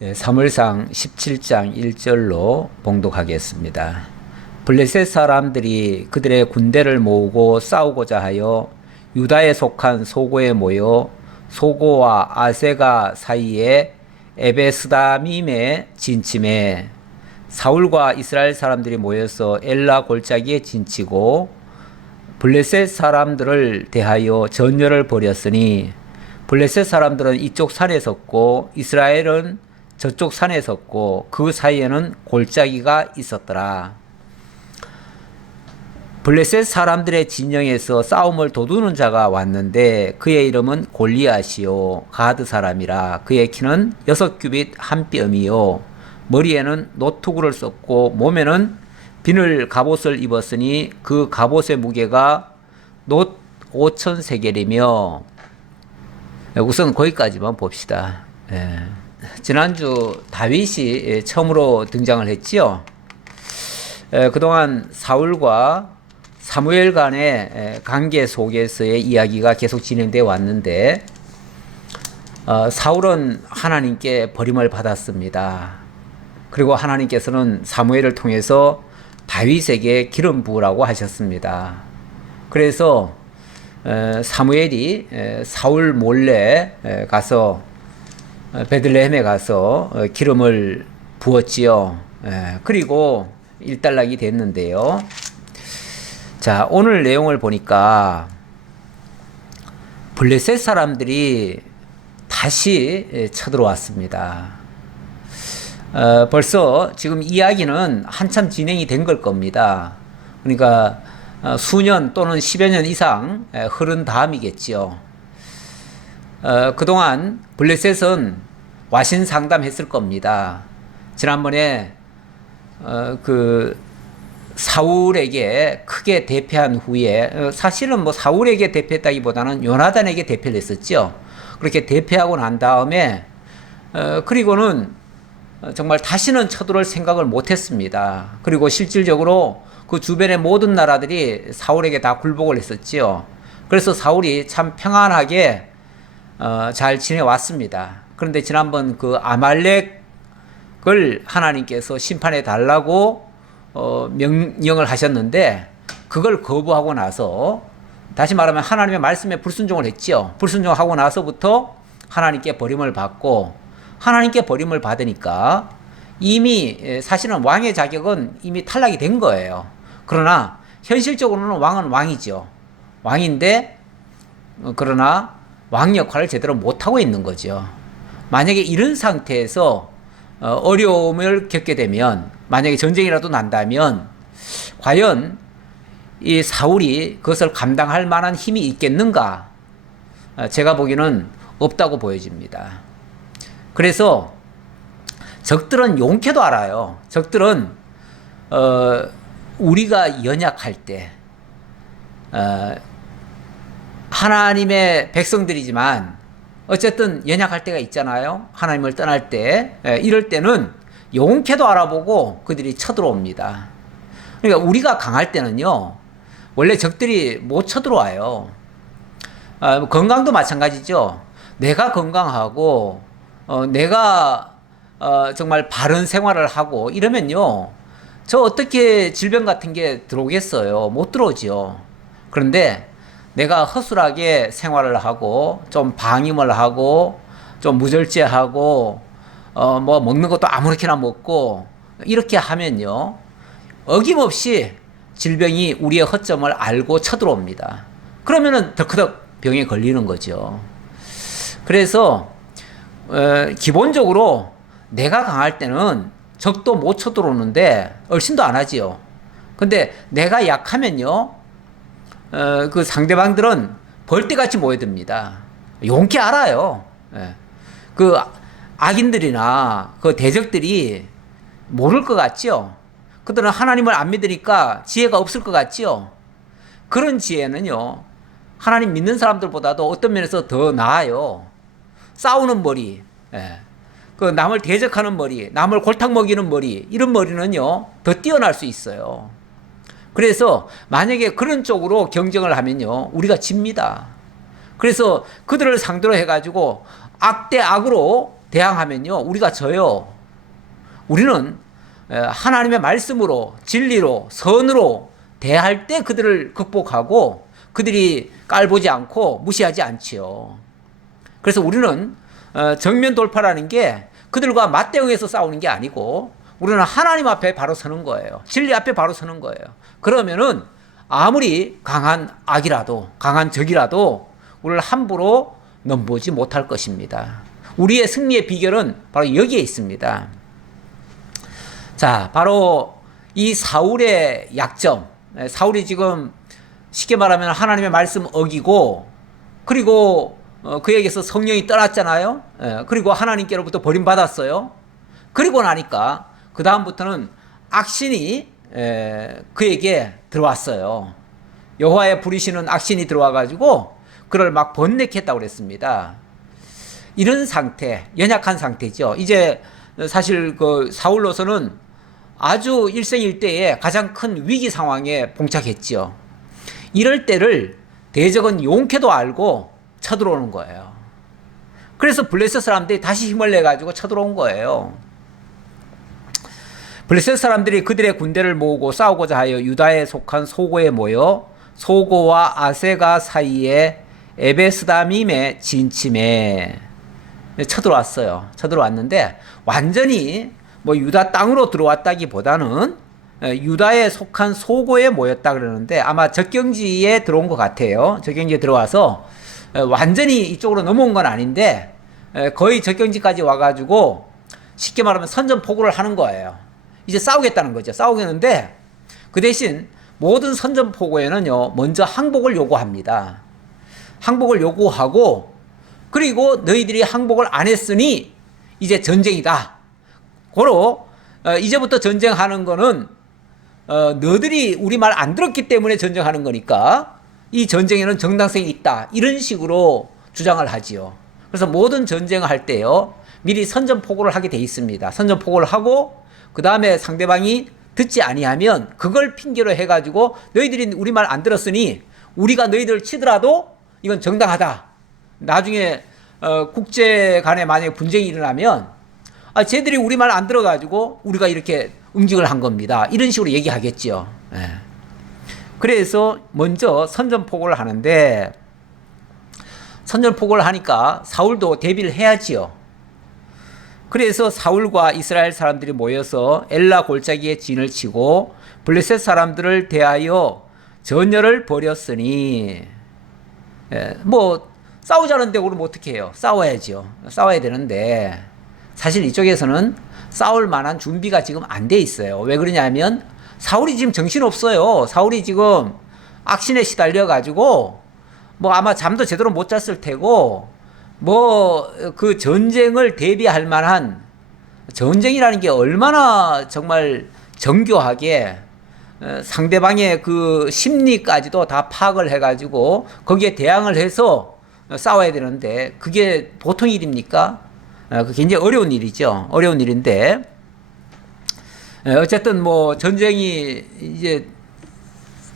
사무엘상 17장 1절로 봉독하겠습니다. 블레셋 사람들이 그들의 군대를 모으고 싸우고자 하여 유다에 속한 소고에 모여 소고와 아세가 사이에 에베스다밈에 진침해 사울과 이스라엘 사람들이 모여서 엘라 골짜기에 진치고 블레셋 사람들을 대하여 전열을 벌였으니 블레셋 사람들은 이쪽 산에 섰고 이스라엘은 저쪽 산에 섰고 그 사이에는 골짜기가 있었더라. 블레셋 사람들의 진영에서 싸움을 도두는 자가 왔는데 그의 이름은 골리앗이요 가드 사람이라. 그의 키는 6규빗 한 뼘이요 머리에는 노투구를 썼고 몸에는 비늘 갑옷을 입었으니 그 갑옷의 무게가 놋 5천 세겔이며. 우선 거기까지만 봅시다. 지난주 다윗이 처음으로 등장을 했지요. 그동안 사울과 사무엘 간의 관계 속에서의 이야기가 계속 진행되어 왔는데 사울은 하나님께 버림을 받았습니다. 그리고 하나님께서는 사무엘을 통해서 다윗에게 기름 부으라고 하셨습니다. 그래서 사무엘이 사울 몰래 가서 베들레헴에 가서 기름을 부었지요. 그리고 일단락이 됐는데요. 자, 오늘 내용을 보니까 블레셋 사람들이 다시 쳐들어왔습니다. 벌써 지금 이야기는 한참 진행이 된 걸 겁니다. 그러니까 수년 또는 10여 년 이상 흐른 다음이겠지요. 그동안 블레셋은 와신 상담했을 겁니다. 지난번에 그 사울에게 크게 대패한 후에, 사실은 뭐 사울에게 대패했다기보다는 요나단에게 대패를 했었죠. 그렇게 대패하고 난 다음에 그리고는 정말 다시는 쳐들어올 생각을 못했습니다. 그리고 실질적으로 그 주변의 모든 나라들이 사울에게 다 굴복을 했었지요. 그래서 사울이 참 평안하게 잘 지내왔습니다. 그런데 지난번 그 아말렉을 하나님께서 심판해 달라고 명령을 하셨는데 그걸 거부하고 나서, 다시 말하면 하나님의 말씀에 불순종을 했지요. 불순종하고 나서부터 하나님께 버림을 받고, 하나님께 버림을 받으니까 이미 사실은 왕의 자격은 이미 탈락이 된 거예요. 그러나 현실적으로는 왕은 왕이죠. 왕인데 그러나 왕 역할을 제대로 못하고 있는 거죠. 만약에 이런 상태에서 어려움을 겪게 되면, 만약에 전쟁이라도 난다면 과연 이 사울이 그것을 감당할 만한 힘이 있겠는가? 제가 보기에는 없다고 보여집니다. 그래서 적들은 용케도 알아요. 적들은 우리가 연약할 때, 하나님의 백성들이지만 어쨌든 연약할 때가 있잖아요. 하나님을 떠날 때. 이럴 때는 용케도 알아보고 그들이 쳐들어옵니다. 그러니까 우리가 강할 때는요, 원래 적들이 못 쳐들어와요. 건강도 마찬가지죠. 내가 건강하고 내가 정말 바른 생활을 하고 이러면요, 저 어떻게 질병 같은 게 들어오겠어요? 못 들어오죠. 그런데 내가 허술하게 생활을 하고 좀 방임을 하고 좀 무절제하고 뭐 먹는 것도 아무렇게나 먹고 이렇게 하면요, 어김없이 질병이 우리의 허점을 알고 쳐들어옵니다. 그러면은 덜커덕 병에 걸리는 거죠. 그래서 기본적으로 내가 강할 때는 적도 못 쳐들어오는데 얼씬도 안 하지요. 근데 내가 약하면요, 그 상대방들은 벌떼같이 모여듭니다. 용케 알아요. 그 악인들이나 그 대적들이 모를 것 같죠. 그들은 하나님을 안 믿으니까 지혜가 없을 것 같죠. 그런 지혜는요, 하나님 믿는 사람들보다도 어떤 면에서 더 나아요. 싸우는 머리, 그 남을 대적하는 머리, 남을 골탕 먹이는 머리, 이런 머리는요 더 뛰어날 수 있어요. 그래서 만약에 그런 쪽으로 경쟁을 하면요, 우리가 집니다. 그래서 그들을 상대로 해가지고 악 대 악으로 대항하면요, 우리가 져요. 우리는 하나님의 말씀으로, 진리로, 선으로 대할 때 그들을 극복하고 그들이 깔보지 않고 무시하지 않지요. 그래서 우리는 정면 돌파라는 게 그들과 맞대응해서 싸우는 게 아니고 우리는 하나님 앞에 바로 서는 거예요. 진리 앞에 바로 서는 거예요. 그러면은 아무리 강한 악이라도, 강한 적이라도 우리를 함부로 넘보지 못할 것입니다. 우리의 승리의 비결은 바로 여기에 있습니다. 자, 바로 이 사울의 약점. 사울이 지금 쉽게 말하면 하나님의 말씀 어기고, 그리고 그에게서 성령이 떠났잖아요. 그리고 하나님께로부터 버림받았어요. 그리고 나니까 그 다음부터는 악신이 그에게 들어왔어요. 여호와의 부리시는 악신이 들어와가지고 그를 막 번뇌했다고 그랬습니다. 이런 상태, 연약한 상태죠. 이제 사실 그 사울로서는 아주 일생일대에 가장 큰 위기 상황에 봉착했죠. 이럴 때를 대적은 용케도 알고 쳐들어오는 거예요. 그래서 블레셋 사람들이 다시 힘을 내가지고 쳐들어온 거예요. 블레셋 사람들이 그들의 군대를 모으고 싸우고자 하여 유다에 속한 소고에 모여 소고와 아세가 사이에 에베스다밈에 진침해 쳐들어왔어요. 쳐들어왔는데 완전히 뭐 유다 땅으로 들어왔다기보다는 유다에 속한 소고에 모였다 그러는데 아마 적경지에 들어온 것 같아요. 적경지에 들어와서 완전히 이쪽으로 넘어온 건 아닌데 거의 적경지까지 와가지고 쉽게 말하면 선전포고를 하는 거예요. 이제 싸우겠다는 거죠. 싸우겠는데 그 대신 모든 선전포고에는요, 먼저 항복을 요구합니다. 항복을 요구하고, 그리고 너희들이 항복을 안 했으니 이제 전쟁이다. 고로 이제부터 전쟁하는 거는 너희들이 우리 말 안 들었기 때문에 전쟁하는 거니까 이 전쟁에는 정당성이 있다. 이런 식으로 주장을 하지요. 그래서 모든 전쟁을 할 때요, 미리 선전포고를 하게 돼 있습니다. 선전포고를 하고 그 다음에 상대방이 듣지 아니하면 그걸 핑계로 해가지고 너희들이 우리 말 안 들었으니 우리가 너희들을 치더라도 이건 정당하다. 나중에 국제 간에 만약에 분쟁이 일어나면 쟤들이 우리 말 안 들어가지고 우리가 이렇게 응징을 한 겁니다. 이런 식으로 얘기하겠죠. 그래서 먼저 선전포고를 하는데, 선전포고를 하니까 사울도 대비를 해야지요. 그래서 사울과 이스라엘 사람들이 모여서 엘라 골짜기에 진을 치고 블레셋 사람들을 대하여 전열을 벌였으니, 뭐 싸우자는데 그러면 어떻게 해요? 싸워야죠. 싸워야 되는데 사실 이쪽에서는 싸울 만한 준비가 지금 안 돼 있어요. 왜 그러냐면 사울이 지금 정신없어요. 사울이 지금 악신에 시달려 가지고 뭐 아마 잠도 제대로 못 잤을 테고, 뭐 그 전쟁을 대비할 만한, 전쟁이라는 게 얼마나 정말 정교하게 상대방의 그 심리까지도 다 파악을 해가지고 거기에 대항을 해서 싸워야 되는데 그게 보통 일입니까? 그게 굉장히 어려운 일이죠. 어려운 일인데 어쨌든 뭐 전쟁이 이제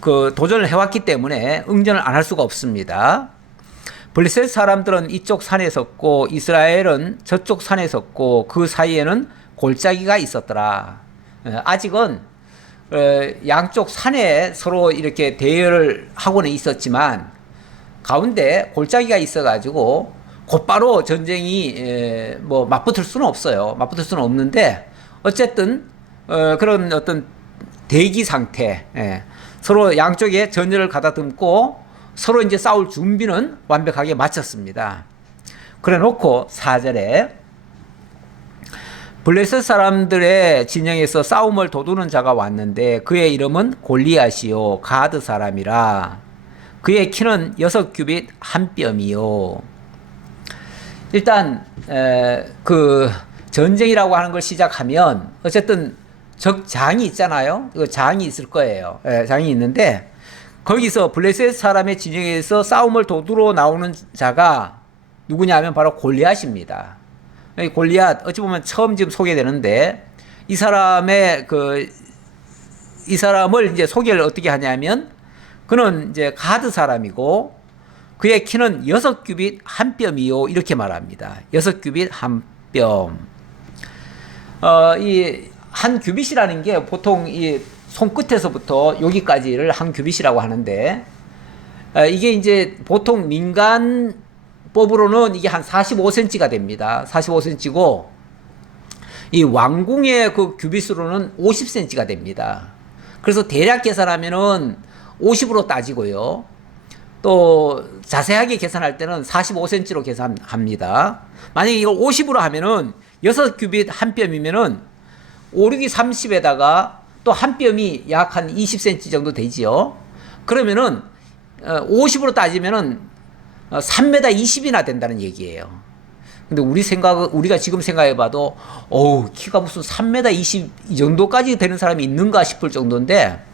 그 도전을 해왔기 때문에 응전을 안 할 수가 없습니다. 블레셋 사람들은 이쪽 산에 섰고 이스라엘은 저쪽 산에 섰고 그 사이에는 골짜기가 있었더라. 아직은 양쪽 산에 서로 이렇게 대열을 하고는 있었지만 가운데 골짜기가 있어가지고 곧바로 전쟁이 뭐 맞붙을 수는 없어요. 맞붙을 수는 없는데 어쨌든 그런 어떤 대기 상태, 서로 양쪽에 전열을 가다듬고 서로 이제 싸울 준비는 완벽하게 마쳤습니다. 그래 놓고 4절에 블레셋 사람들의 진영에서 싸움을 도두는 자가 왔는데 그의 이름은 골리앗이요 가드 사람이라. 그의 키는 6규빗 한 뼘이요. 일단 그 전쟁이라고 하는 걸 시작하면 어쨌든 적장이 있잖아요. 그 장이 있을 거예요. 장이 있는데 거기서 블레셋 사람의 진영에서 싸움을 도두로 나오는 자가 누구냐면 바로 골리앗입니다. 골리앗 어찌 보면 처음 지금 소개되는데 이 사람의 이 사람을 이제 소개를 어떻게 하냐면 그는 이제 가드 사람이고 그의 키는 6규빗 한 뼘이요 이렇게 말합니다. 6규빗 한 뼘. 이 한 규빗이라는 게 보통 이 손끝에서부터 여기까지를 한 규빗이라고 하는데, 이게 이제 보통 민간법으로는 이게 한 45cm가 됩니다. 45cm고, 이 왕궁의 그 규빗으로는 50cm가 됩니다. 그래서 대략 계산하면은 50으로 따지고요. 또 자세하게 계산할 때는 45cm로 계산합니다. 만약에 이걸 50으로 하면은 6규빗 한 뼘이면은 5, 6이 30에다가 또 한 뼘이 약 한 20cm 정도 되지요. 그러면은 50으로 따지면은 3m 20이나 된다는 얘기예요. 근데 우리가 지금 생각해봐도 키가 무슨 3m 20 이 정도까지 되는 사람이 있는가 싶을 정도인데,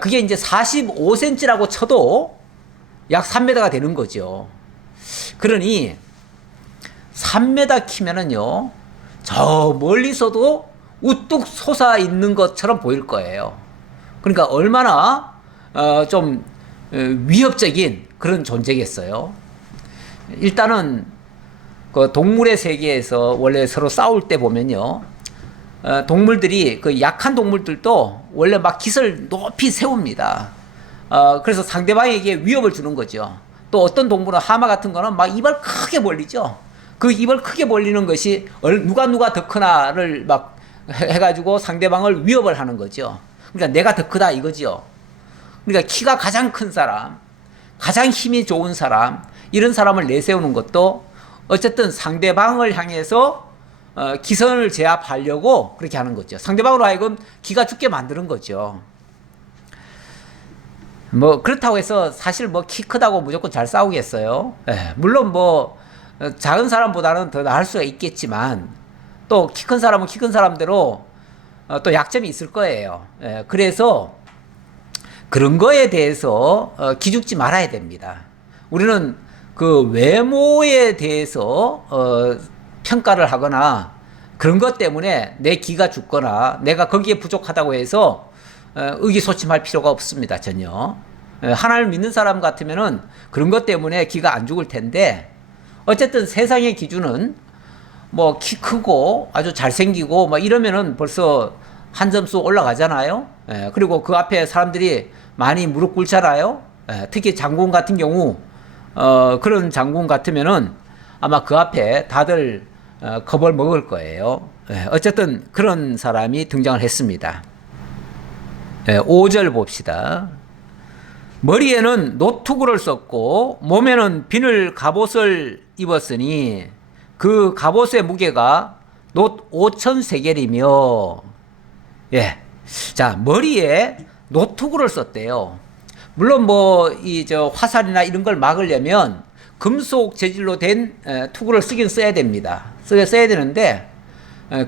그게 이제 45cm라고 쳐도 약 3m가 되는 거죠. 그러니 3m 키면은요, 저 멀리서도 우뚝 솟아 있는 것처럼 보일 거예요. 그러니까 얼마나 좀 위협적인 그런 존재겠어요. 일단은 그 동물의 세계에서 원래 서로 싸울 때 보면요, 동물들이 그 약한 동물들도 원래 막 깃을 높이 세웁니다. 그래서 상대방에게 위협을 주는 거죠. 또 어떤 동물은 하마 같은 거는 막 입을 크게 벌리죠. 그 입을 크게 벌리는 것이 누가 더 크나를 막 해가지고 상대방을 위협을 하는 거죠. 그러니까 내가 더 크다 이거죠. 그러니까 키가 가장 큰 사람, 가장 힘이 좋은 사람, 이런 사람을 내세우는 것도 어쨌든 상대방을 향해서 기선을 제압하려고 그렇게 하는 거죠. 상대방으로 하여금 기가 죽게 만드는 거죠. 뭐 그렇다고 해서 사실 뭐 키 크다고 무조건 잘 싸우겠어요. 물론 뭐 작은 사람보다는 더 나을 수가 있겠지만, 또 키 큰 사람은 키 큰 사람대로 또 약점이 있을 거예요. 그래서 그런 거에 대해서 기죽지 말아야 됩니다. 우리는 그 외모에 대해서 평가를 하거나 그런 것 때문에 내 기가 죽거나 내가 거기에 부족하다고 해서 의기소침할 필요가 없습니다. 전혀. 하나님을 믿는 사람 같으면은 그런 것 때문에 기가 안 죽을 텐데, 어쨌든 세상의 기준은 뭐 키 크고 아주 잘생기고 뭐 이러면은 벌써 한 점수 올라가잖아요. 그리고 그 앞에 사람들이 많이 무릎 꿇잖아요. 특히 장군 같은 경우 그런 장군 같으면은 아마 그 앞에 다들 겁을 먹을 거예요. 어쨌든 그런 사람이 등장을 했습니다. 5절 봅시다. 머리에는 노투구를 썼고 몸에는 비늘 갑옷을 입었으니 그 갑옷의 무게가 놋 5,000세겔이며, 자, 머리에 노투구를 썼대요. 물론 뭐 이 화살이나 이런 걸 막으려면 금속 재질로 된 투구를 쓰긴 써야 됩니다. 써야 되는데,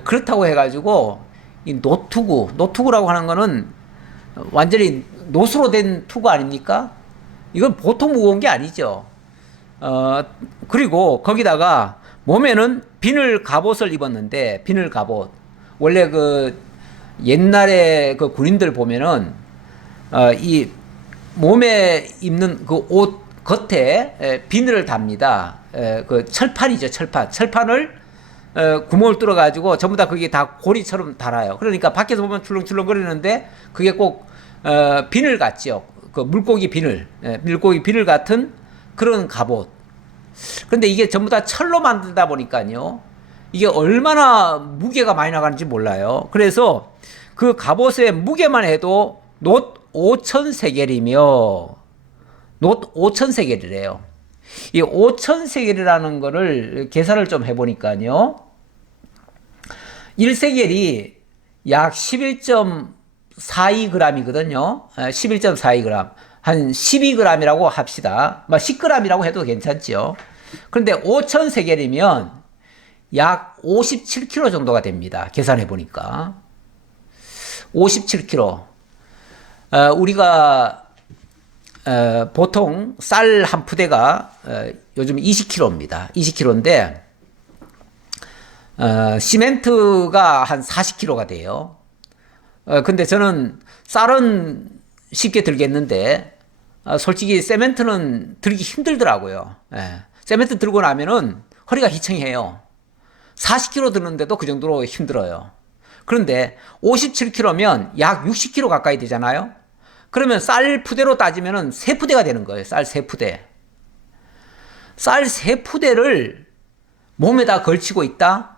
그렇다고 해가지고 이 노투구라고 하는 거는 완전히 놋으로 된 투구 아닙니까? 이건 보통 무거운 게 아니죠. 그리고 거기다가 몸에는 비늘 갑옷을 입었는데, 비늘 갑옷. 원래 그 옛날에 그 군인들 보면은 이 몸에 입는 그 옷 겉에 비늘을 답니다. 그 철판이죠, 철판. 철판을 구멍을 뚫어 가지고 전부 다 그게 다 고리처럼 달아요. 그러니까 밖에서 보면 출렁출렁거리는데 그게 꼭 비늘 같죠. 그 물고기 비늘 같은 그런 갑옷. 근데 이게 전부 다 철로 만들다 보니까요, 이게 얼마나 무게가 많이 나가는지 몰라요. 그래서 그 갑옷의 무게만 해도 놋 5,000세겔이며, 놋 5,000세겔이래요. 이 5,000세겔이라는 거를 계산을 좀 해보니까요, 1세겔이 약 11.42g이거든요. 11.42g. 한 12g이라고 합시다. 10g이라고 해도 괜찮죠. 그런데 5,000세겔이면 약 57kg 정도가 됩니다. 계산해 보니까. 57kg. 우리가 보통 쌀 한 푸대가 요즘 20kg입니다. 20kg인데 시멘트가 한 40kg가 돼요. 근데 저는 쌀은 쉽게 들겠는데 솔직히 세멘트는 들기 힘들더라고요. 세멘트 들고 나면은 허리가 휘청해요. 40km 드는데도 그 정도로 힘들어요. 그런데 57km면 약 60km 가까이 되잖아요. 그러면 쌀 푸대로 따지면은 3푸대가 되는 거예요. 쌀 3푸대. 쌀 3푸대를 몸에다 걸치고 있다?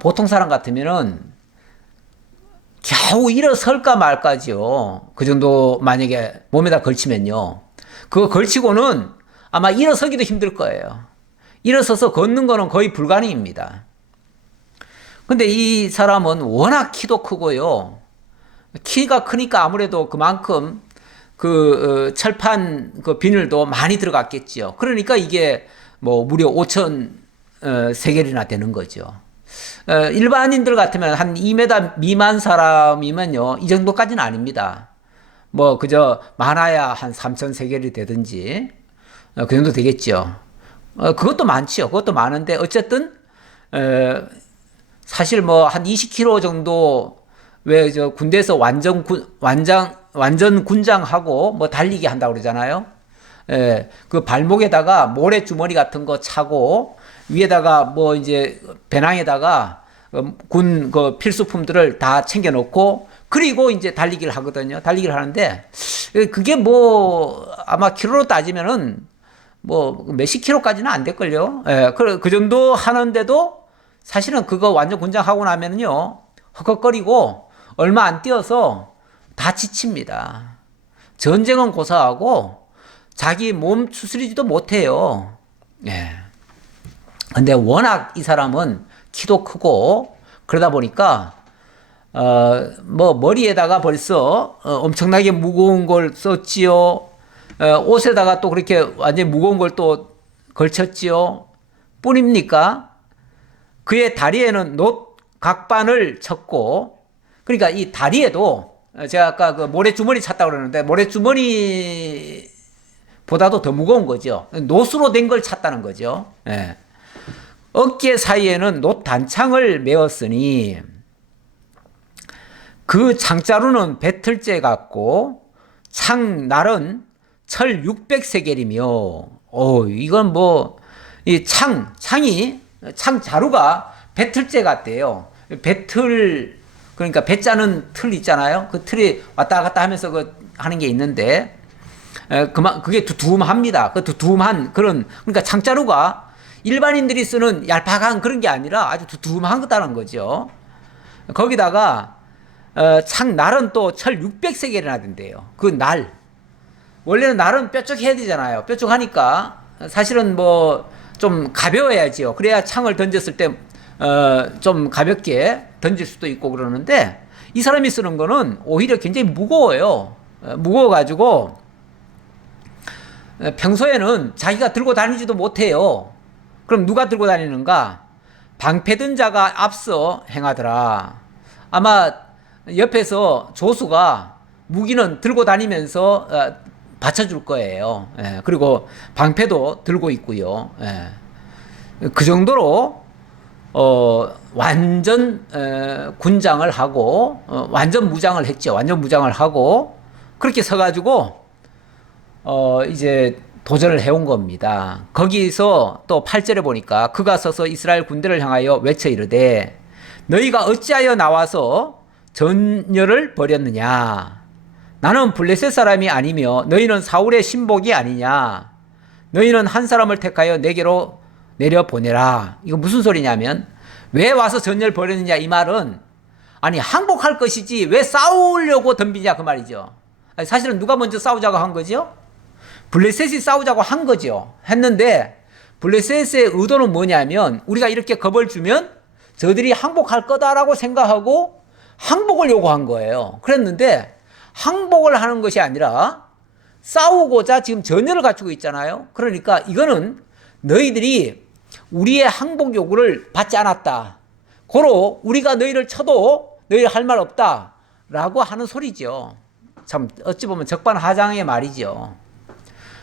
보통 사람 같으면은 겨우 일어설까 말까지요. 그 정도 만약에 몸에다 걸치면요. 그거 걸치고는 아마 일어서기도 힘들 거예요. 일어서서 걷는 거는 거의 불가능입니다. 근데 이 사람은 워낙 키도 크고요. 키가 크니까 아무래도 그만큼 그 철판 그 비늘도 많이 들어갔겠지요. 그러니까 이게 뭐 무려 5천 세겔이나 되는 거죠. 일반인들 같으면 한 2m 미만 사람이면요, 이 정도까지는 아닙니다. 뭐 그저 많아야 한 3천 세겔이 되든지 그 정도 되겠죠. 그것도 많지요. 그것도 많은데 어쨌든 사실 뭐 한 20km 정도 왜 저 군대에서 완전 군장하고 뭐 달리기 한다고 그러잖아요. 그 발목에다가 모래주머니 같은 거 차고 위에다가 뭐 이제 배낭에다가 군 그 필수품들을 다 챙겨 놓고 그리고 이제 달리기를 하거든요. 달리기를 하는데 그게 뭐 아마 킬로로 따지면은 뭐 몇십 킬로까지는 안 될걸요. 그 정도 하는데도 사실은 그거 완전 군장하고 나면은요, 헉헉거리고 얼마 안 뛰어서 다 지칩니다. 전쟁은 고사하고 자기 몸 추스리지도 못해요. 근데 워낙 이 사람은 키도 크고 그러다 보니까 뭐 머리에다가 벌써 엄청나게 무거운 걸 썼지요. 옷에다가 또 그렇게 완전 무거운 걸 또 걸쳤지요. 뿐입니까? 그의 다리에는 놋 각반을 쳤고, 그러니까 이 다리에도 제가 아까 그 모래주머니 찼다고 그러는데 모래주머니보다도 더 무거운 거죠. 놋으로 된 걸 찼다는 거죠. 어깨 사이에는 놋 단창을 메었으니 그 창자루는 배틀째 같고 창날은 철 600세겔이며, 이건 뭐, 이 창자루가 배틀째 같대요. 그러니까 배 짜는 틀 있잖아요. 그 틀이 왔다 갔다 하면서 하는 게 있는데, 그게 두툼합니다. 그 두툼한 그러니까 창자루가 일반인들이 쓰는 얄팍한 그런 게 아니라 아주 두툼한 거다는 거죠. 거기다가, 창날은 또 철 600세겔이나 된대요. 그 날. 원래는 날은 뾰족해야 되잖아요. 뾰족하니까 사실은 뭐 좀 가벼워야지요. 그래야 창을 던졌을 때 좀 가볍게 던질 수도 있고 그러는데 이 사람이 쓰는 거는 오히려 굉장히 무거워요. 무거워가지고 평소에는 자기가 들고 다니지도 못해요. 그럼 누가 들고 다니는가? 방패든 자가 앞서 행하더라. 아마 옆에서 조수가 무기는 들고 다니면서 받쳐줄 거예요. 그리고 방패도 들고 있고요. 그 정도로 완전 군장을 하고 완전 무장을 했죠. 완전 무장을 하고 그렇게 서가지고 이제 도전을 해온 겁니다. 거기서 또 8절에 보니까 그가 서서 이스라엘 군대를 향하여 외쳐 이르되 너희가 어찌하여 나와서 전열을 벌였느냐? 나는 블레셋 사람이 아니며 너희는 사울의 신복이 아니냐? 너희는 한 사람을 택하여 내게로 내려보내라. 이거 무슨 소리냐면 왜 와서 전열 벌였느냐 이 말은 아니 항복할 것이지 왜 싸우려고 덤비냐 그 말이죠. 아니, 사실은 누가 먼저 싸우자고 한 거죠? 블레셋이 싸우자고 한 거죠. 했는데 블레셋의 의도는 뭐냐면 우리가 이렇게 겁을 주면 저들이 항복할 거다라고 생각하고 항복을 요구한 거예요. 그랬는데 항복을 하는 것이 아니라 싸우고자 지금 전열을 갖추고 있잖아요. 그러니까 이거는 너희들이 우리의 항복 요구를 받지 않았다. 고로 우리가 너희를 쳐도 너희를 할 말 없다. 라고 하는 소리죠. 참 어찌 보면 적반하장의 말이죠.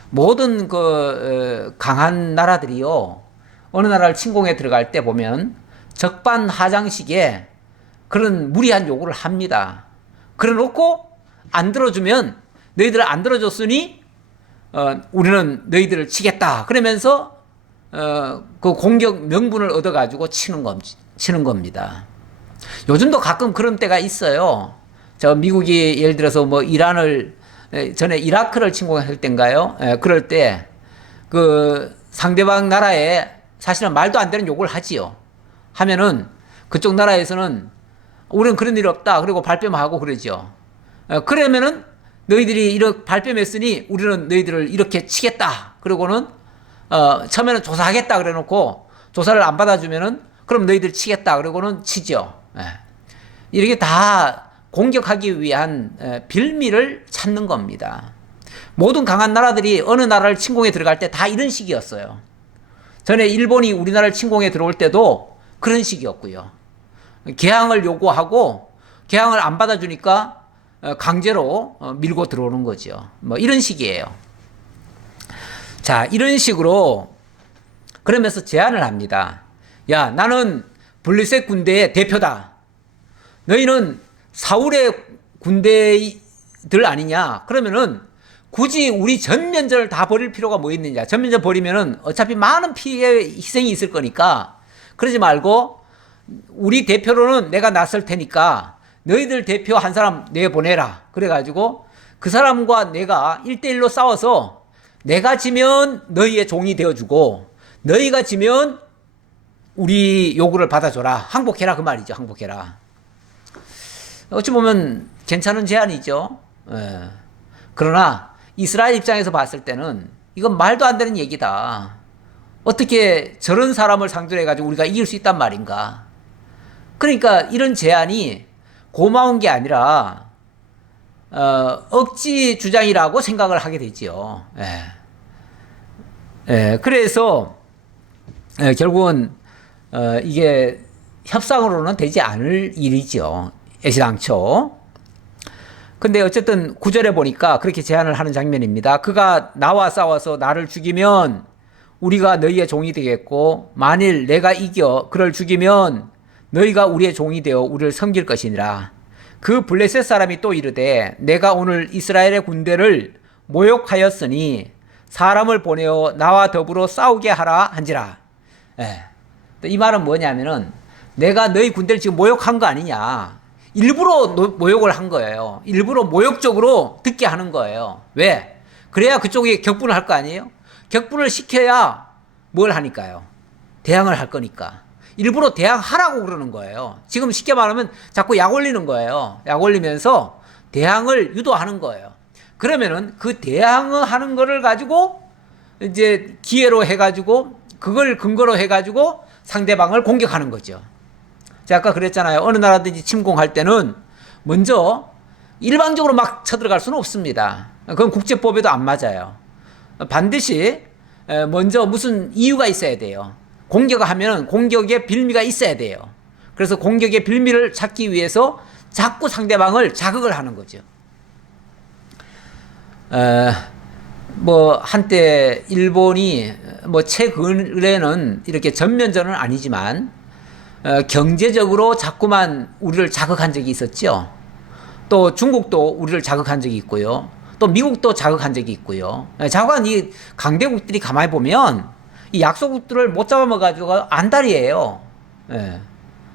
모든 강한 나라들이요. 어느 나라를 침공해 들어갈 때 보면 적반하장식의 그런 무리한 요구를 합니다. 그래 놓고 안 들어주면 너희들 안 들어줬으니 우리는 너희들을 치겠다. 그러면서 그 공격 명분을 얻어가지고 치는 겁니다. 요즘도 가끔 그런 때가 있어요. 저 미국이 예를 들어서 뭐 이란을 전에 이라크를 침공할 때인가요? 그럴 때 그 상대방 나라에 사실은 말도 안 되는 욕을 하지요. 하면은 그쪽 나라에서는 우리는 그런 일 없다. 그리고 발뺌하고 그러죠. 그러면은 너희들이 이렇게 발뺌했으니 우리는 너희들을 이렇게 치겠다. 그러고는 처음에는 조사하겠다 그래 놓고 조사를 안 받아주면은 그럼 너희들 치겠다. 그러고는 치죠. 이렇게 다 공격하기 위한 빌미를 찾는 겁니다. 모든 강한 나라들이 어느 나라를 침공해 들어갈 때 다 이런 식이었어요. 전에 일본이 우리나라를 침공해 들어올 때도 그런 식이었고요. 개항을 요구하고 개항을 안 받아주니까 강제로 밀고 들어오는 거죠. 뭐 이런 식이에요. 자, 이런 식으로 그러면서 제안을 합니다. 야, 나는 블레셋 군대의 대표다. 너희는 사울의 군대들 아니냐? 그러면은 굳이 우리 전면전을 다 벌일 필요가 뭐 있느냐? 전면전 벌이면은 어차피 많은 피해 희생이 있을 거니까 그러지 말고 우리 대표로는 내가 나설 테니까 너희들 대표 한 사람 내보내라. 그래가지고 그 사람과 내가 1대1로 싸워서 내가 지면 너희의 종이 되어주고 너희가 지면 우리 요구를 받아줘라. 항복해라 그 말이죠. 항복해라. 어찌 보면 괜찮은 제안이죠. 그러나 이스라엘 입장에서 봤을 때는 이건 말도 안 되는 얘기다. 어떻게 저런 사람을 상대로 해가지고 우리가 이길 수 있단 말인가. 그러니까 이런 제안이 고마운 게 아니라 억지 주장이라고 생각을 하게 되지요. 그래서 결국은 이게 협상으로는 되지 않을 일이죠. 애시당초. 근데 어쨌든 9절에 보니까 그렇게 제안을 하는 장면입니다. 그가 나와 싸워서 나를 죽이면 우리가 너희의 종이 되겠고 만일 내가 이겨 그를 죽이면 너희가 우리의 종이 되어 우리를 섬길 것이니라. 그 블레셋 사람이 또 이르되 내가 오늘 이스라엘의 군대를 모욕하였으니 사람을 보내어 나와 더불어 싸우게 하라 한지라. 이 말은 뭐냐면은 내가 너희 군대를 지금 모욕한 거 아니냐. 일부러 모욕을 한 거예요. 일부러 모욕적으로 듣게 하는 거예요. 왜? 그래야 그쪽이 격분을 할 거 아니에요? 격분을 시켜야 뭘 하니까요? 대항을 할 거니까. 일부러 대항하라고 그러는 거예요. 지금 쉽게 말하면 자꾸 약 올리는 거예요. 약 올리면서 대항을 유도하는 거예요. 그러면은 그 대항하는 거를 가지고 이제 기회로 해가지고 그걸 근거로 해가지고 상대방을 공격하는 거죠. 제가 아까 그랬잖아요. 어느 나라든지 침공할 때는 먼저 일방적으로 막 쳐들어갈 수는 없습니다. 그건 국제법에도 안 맞아요. 반드시 먼저 무슨 이유가 있어야 돼요. 공격을 하면 공격의 빌미가 있어야 돼요. 그래서 공격의 빌미를 찾기 위해서 자꾸 상대방을 자극을 하는 거죠. 뭐 한때 일본이 뭐 최근에는 이렇게 전면전은 아니지만 경제적으로 자꾸만 우리를 자극한 적이 있었죠. 또 중국도 우리를 자극한 적이 있고요. 또 미국도 자극한 적이 있고요. 자꾸만 이 강대국들이 가만히 보면 이 약소국들을 못 잡아먹어가지고 안달이에요.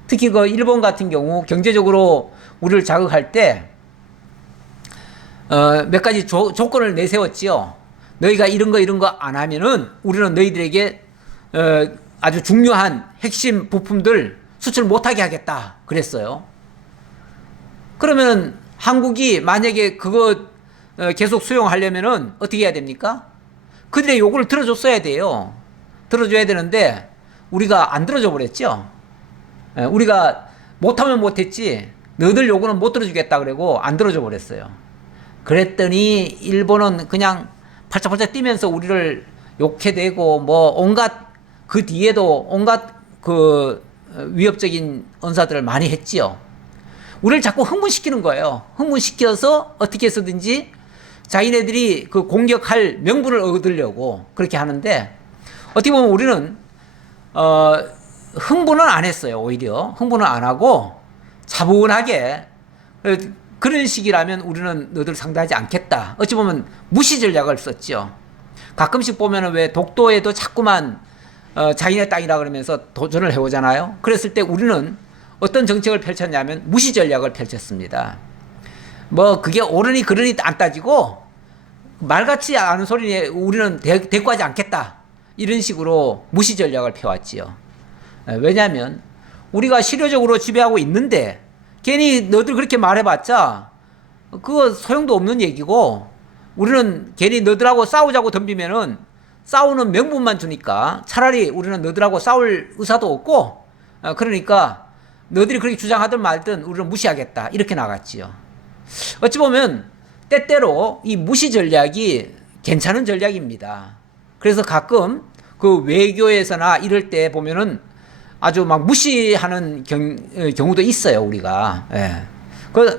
특히 그 일본 같은 경우 경제적으로 우리를 자극할 때 몇 가지 조건을 내세웠지요. 너희가 이런 거 안 하면은 우리는 너희들에게 아주 중요한 핵심 부품들 수출 못하게 하겠다 그랬어요. 그러면 한국이 만약에 그거 계속 수용하려면은 어떻게 해야 됩니까? 그들의 요구를 들어줬어야 돼요. 들어줘야 되는데 우리가 안 들어줘 버렸죠. 우리가 못하면 못했지 너희들 요구는 못 들어주겠다 그러고 안 들어줘 버렸어요. 그랬더니 일본은 그냥 팔짝팔짝 뛰면서 우리를 욕해대고 뭐 온갖 그 뒤에도 온갖 그 위협적인 언사들을 많이 했지요. 우리를 자꾸 흥분시키는 거예요. 흥분시켜서 어떻게 해서든지 자기네들이 그 공격할 명분을 얻으려고 그렇게 하는데 어떻게 보면 우리는 흥분은 안 했어요. 오히려 흥분은 안 하고 차분하게 그런 식이라면 우리는 너들 상대하지 않겠다. 어찌 보면 무시 전략을 썼죠. 가끔씩 보면은 왜 독도에도 자꾸만 자기네 땅이라 그러면서 도전을 해오잖아요. 그랬을 때 우리는 어떤 정책을 펼쳤냐면 무시 전략을 펼쳤습니다. 뭐 그게 옳으니 그르니 안 따지고 말 같지 않은 소리에 우리는 대꾸하지 않겠다. 이런 식으로 무시 전략을 펴왔지요. 왜냐하면 우리가 실효적으로 지배하고 있는데 괜히 너들 그렇게 말해봤자 그거 소용도 없는 얘기고 우리는 괜히 너들하고 싸우자고 덤비면은 싸우는 명분만 주니까 차라리 우리는 너들하고 싸울 의사도 없고 그러니까 너들이 그렇게 주장하든 말든 우리는 무시하겠다 이렇게 나갔지요. 어찌 보면 때때로 이 무시 전략이 괜찮은 전략입니다. 그래서 가끔 그 외교에서나 이럴 때 보면은 아주 막 무시하는 경우도 있어요, 우리가. 예.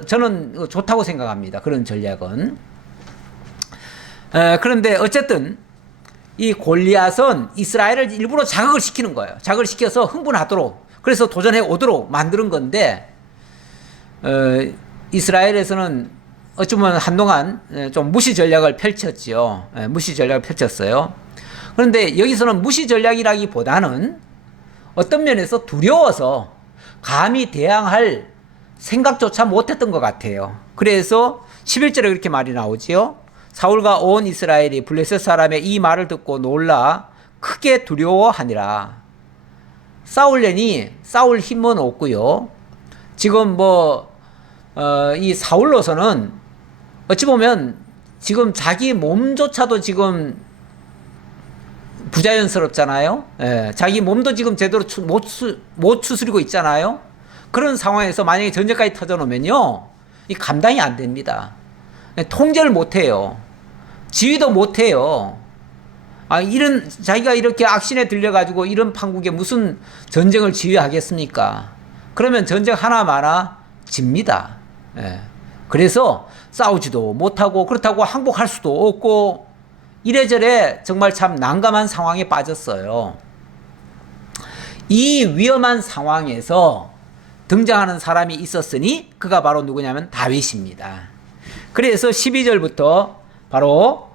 저는 좋다고 생각합니다. 그런 전략은. 그런데 어쨌든 이 골리앗은 이스라엘을 일부러 자극을 시키는 거예요. 자극을 시켜서 흥분하도록, 그래서 도전해 오도록 만드는 건데, 이스라엘에서는 어찌 보면 한동안 좀 무시 전략을 펼쳤지요. 무시 전략을 펼쳤어요. 그런데 여기서는 무시 전략이라기보다는 어떤 면에서 두려워서 감히 대항할 생각조차 못했던 것 같아요. 그래서 11절에 그렇게 말이 나오지요. 사울과 온 이스라엘이 블레셋 사람의 이 말을 듣고 놀라 크게 두려워하니라. 싸울려니 싸울 힘은 없고요. 지금 이 사울로서는 어찌 보면 지금 자기 몸조차도 지금 부자연스럽잖아요. 예, 자기 몸도 지금 제대로 못 추스리고 있잖아요. 그런 상황에서 만약에 전쟁까지 터져놓으면요, 이 감당이 안 됩니다. 통제를 못 해요. 지휘도 못 해요. 자기가 이렇게 악신에 들려가지고 이런 판국에 무슨 전쟁을 지휘하겠습니까? 그러면 전쟁 하나마나 집니다. 예. 그래서 싸우지도 못하고 그렇다고 항복할 수도 없고 이래저래 정말 참 난감한 상황에 빠졌어요. 이 위험한 상황에서 등장하는 사람이 있었으니 그가 바로 누구냐면 다윗입니다. 그래서 12절부터 바로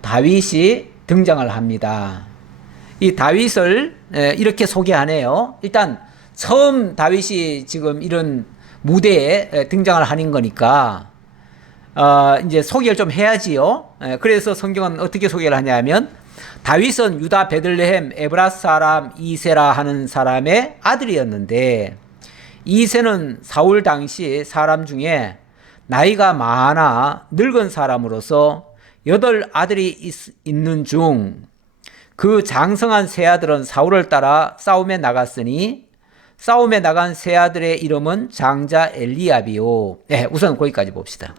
다윗이 등장을 합니다. 이 다윗을 이렇게 소개하네요. 일단 처음 다윗이 지금 이런 무대에 등장을 하는 거니까 이제 소개를 좀 해야지요. 그래서 성경은 어떻게 소개를 하냐면 다윗은 유다 베들레헴 에브라스 사람 이세라 하는 사람의 아들이었는데 이세는 사울 당시 사람 중에 나이가 많아 늙은 사람으로서 8 아들이 있는 중 그 장성한 세 아들은 사울을 따라 싸움에 나갔으니 싸움에 나간 세 아들의 이름은 장자 엘리압이요. 네, 우선 거기까지 봅시다.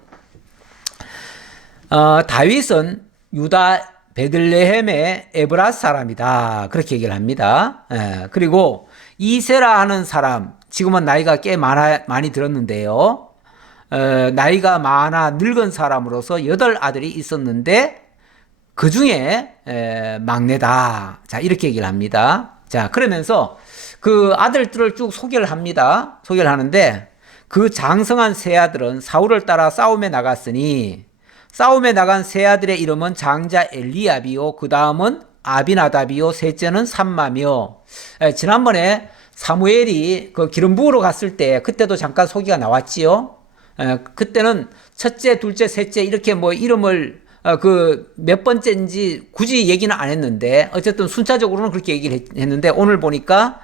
다윗은 유다 베들레헴의 에브라스 사람이다. 그렇게 얘기를 합니다. 그리고 이세라 하는 사람, 지금은 나이가 꽤 많이 들었는데요. 나이가 많아 늙은 사람으로서 8 아들이 있었는데 그 중에 막내다. 자, 이렇게 얘기를 합니다. 자, 그러면서 그 아들들을 쭉 소개를 합니다. 소개를 하는데 그 장성한 세 아들은 사울을 따라 싸움에 나갔으니 싸움에 나간 세 아들의 이름은 장자 엘리압이요, 그 다음은 아비나답이요, 셋째는 삼마며. 지난번에 사무엘이 그 기름 부으러 갔을 때 그때도 잠깐 소개가 나왔지요. 그때는 첫째, 둘째, 셋째 이렇게 이름을 그 몇 번째인지 굳이 얘기는 안 했는데 어쨌든 순차적으로는 그렇게 얘기를 했는데 오늘 보니까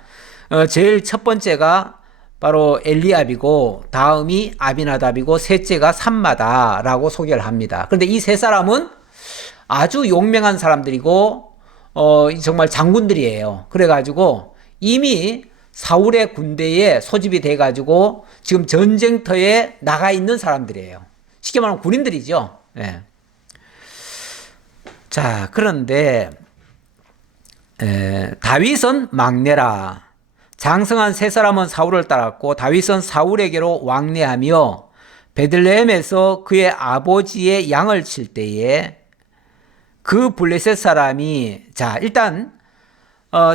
제일 첫 번째가 바로 엘리압이고 다음이 아비나답이고 셋째가 삼마다라고 소개를 합니다. 그런데 이 세 사람은 아주 용맹한 사람들이고 정말 장군들이에요. 그래가지고 이미 사울의 군대에 소집이 돼가지고 지금 전쟁터에 나가 있는 사람들이에요. 쉽게 말하면 군인들이죠. 네. 자, 그런데 다윗은 막내라. 장성한 세 사람은 사울을 따랐고 다윗은 사울에게로 왕래하며 베들레헴에서 그의 아버지의 양을 칠 때에 그 블레셋 사람이, 자, 일단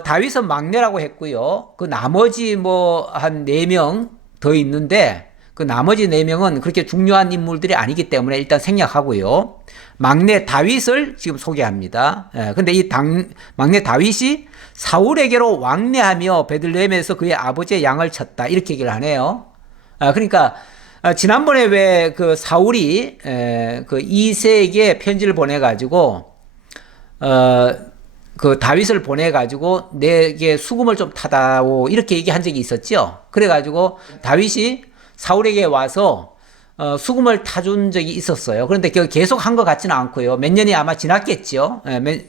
다윗은 막내라고 했고요. 그 나머지 한 4명 더 있는데 그 나머지 4명은 그렇게 중요한 인물들이 아니기 때문에 일단 생략하고요. 막내 다윗을 지금 소개합니다. 근데 이 막내 다윗이 사울에게로 왕래하며 베들레헴에서 그의 아버지의 양을 쳤다. 이렇게 얘기를 하네요. 그러니까 지난번에 왜 그 사울이 그 이새에게 편지를 보내가지고 그 다윗을 보내가지고 내게 수금을 좀 타다오 이렇게 얘기한 적이 있었죠. 그래가지고 다윗이 사울에게 와서 수금을 타준 적이 있었어요. 그런데 계속 한 것 같지는 않고요. 몇 년이 아마 지났겠죠.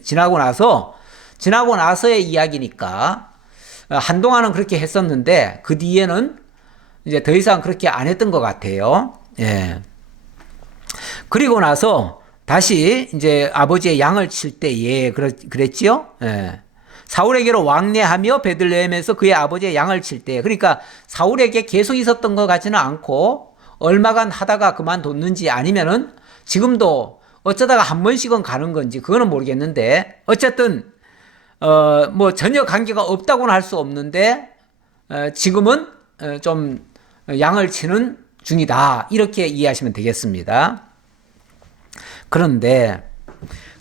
지나고 나서의 이야기니까 한동안은 그렇게 했었는데 그 뒤에는 이제 더 이상 그렇게 안 했던 것 같아요. 예. 그리고 나서 다시 이제 아버지의 양을 칠 때에 그랬지요. 예. 사울에게로 왕래하며 베들레헴에서 그의 아버지의 양을 칠 때, 그러니까 사울에게 계속 있었던 것 같지는 않고 얼마간 하다가 그만뒀는지 아니면은 지금도 어쩌다가 한 번씩은 가는 건지 그거는 모르겠는데 어쨌든 뭐 전혀 관계가 없다고는 할 수 없는데 지금은 좀 양을 치는 중이다 이렇게 이해하시면 되겠습니다. 그런데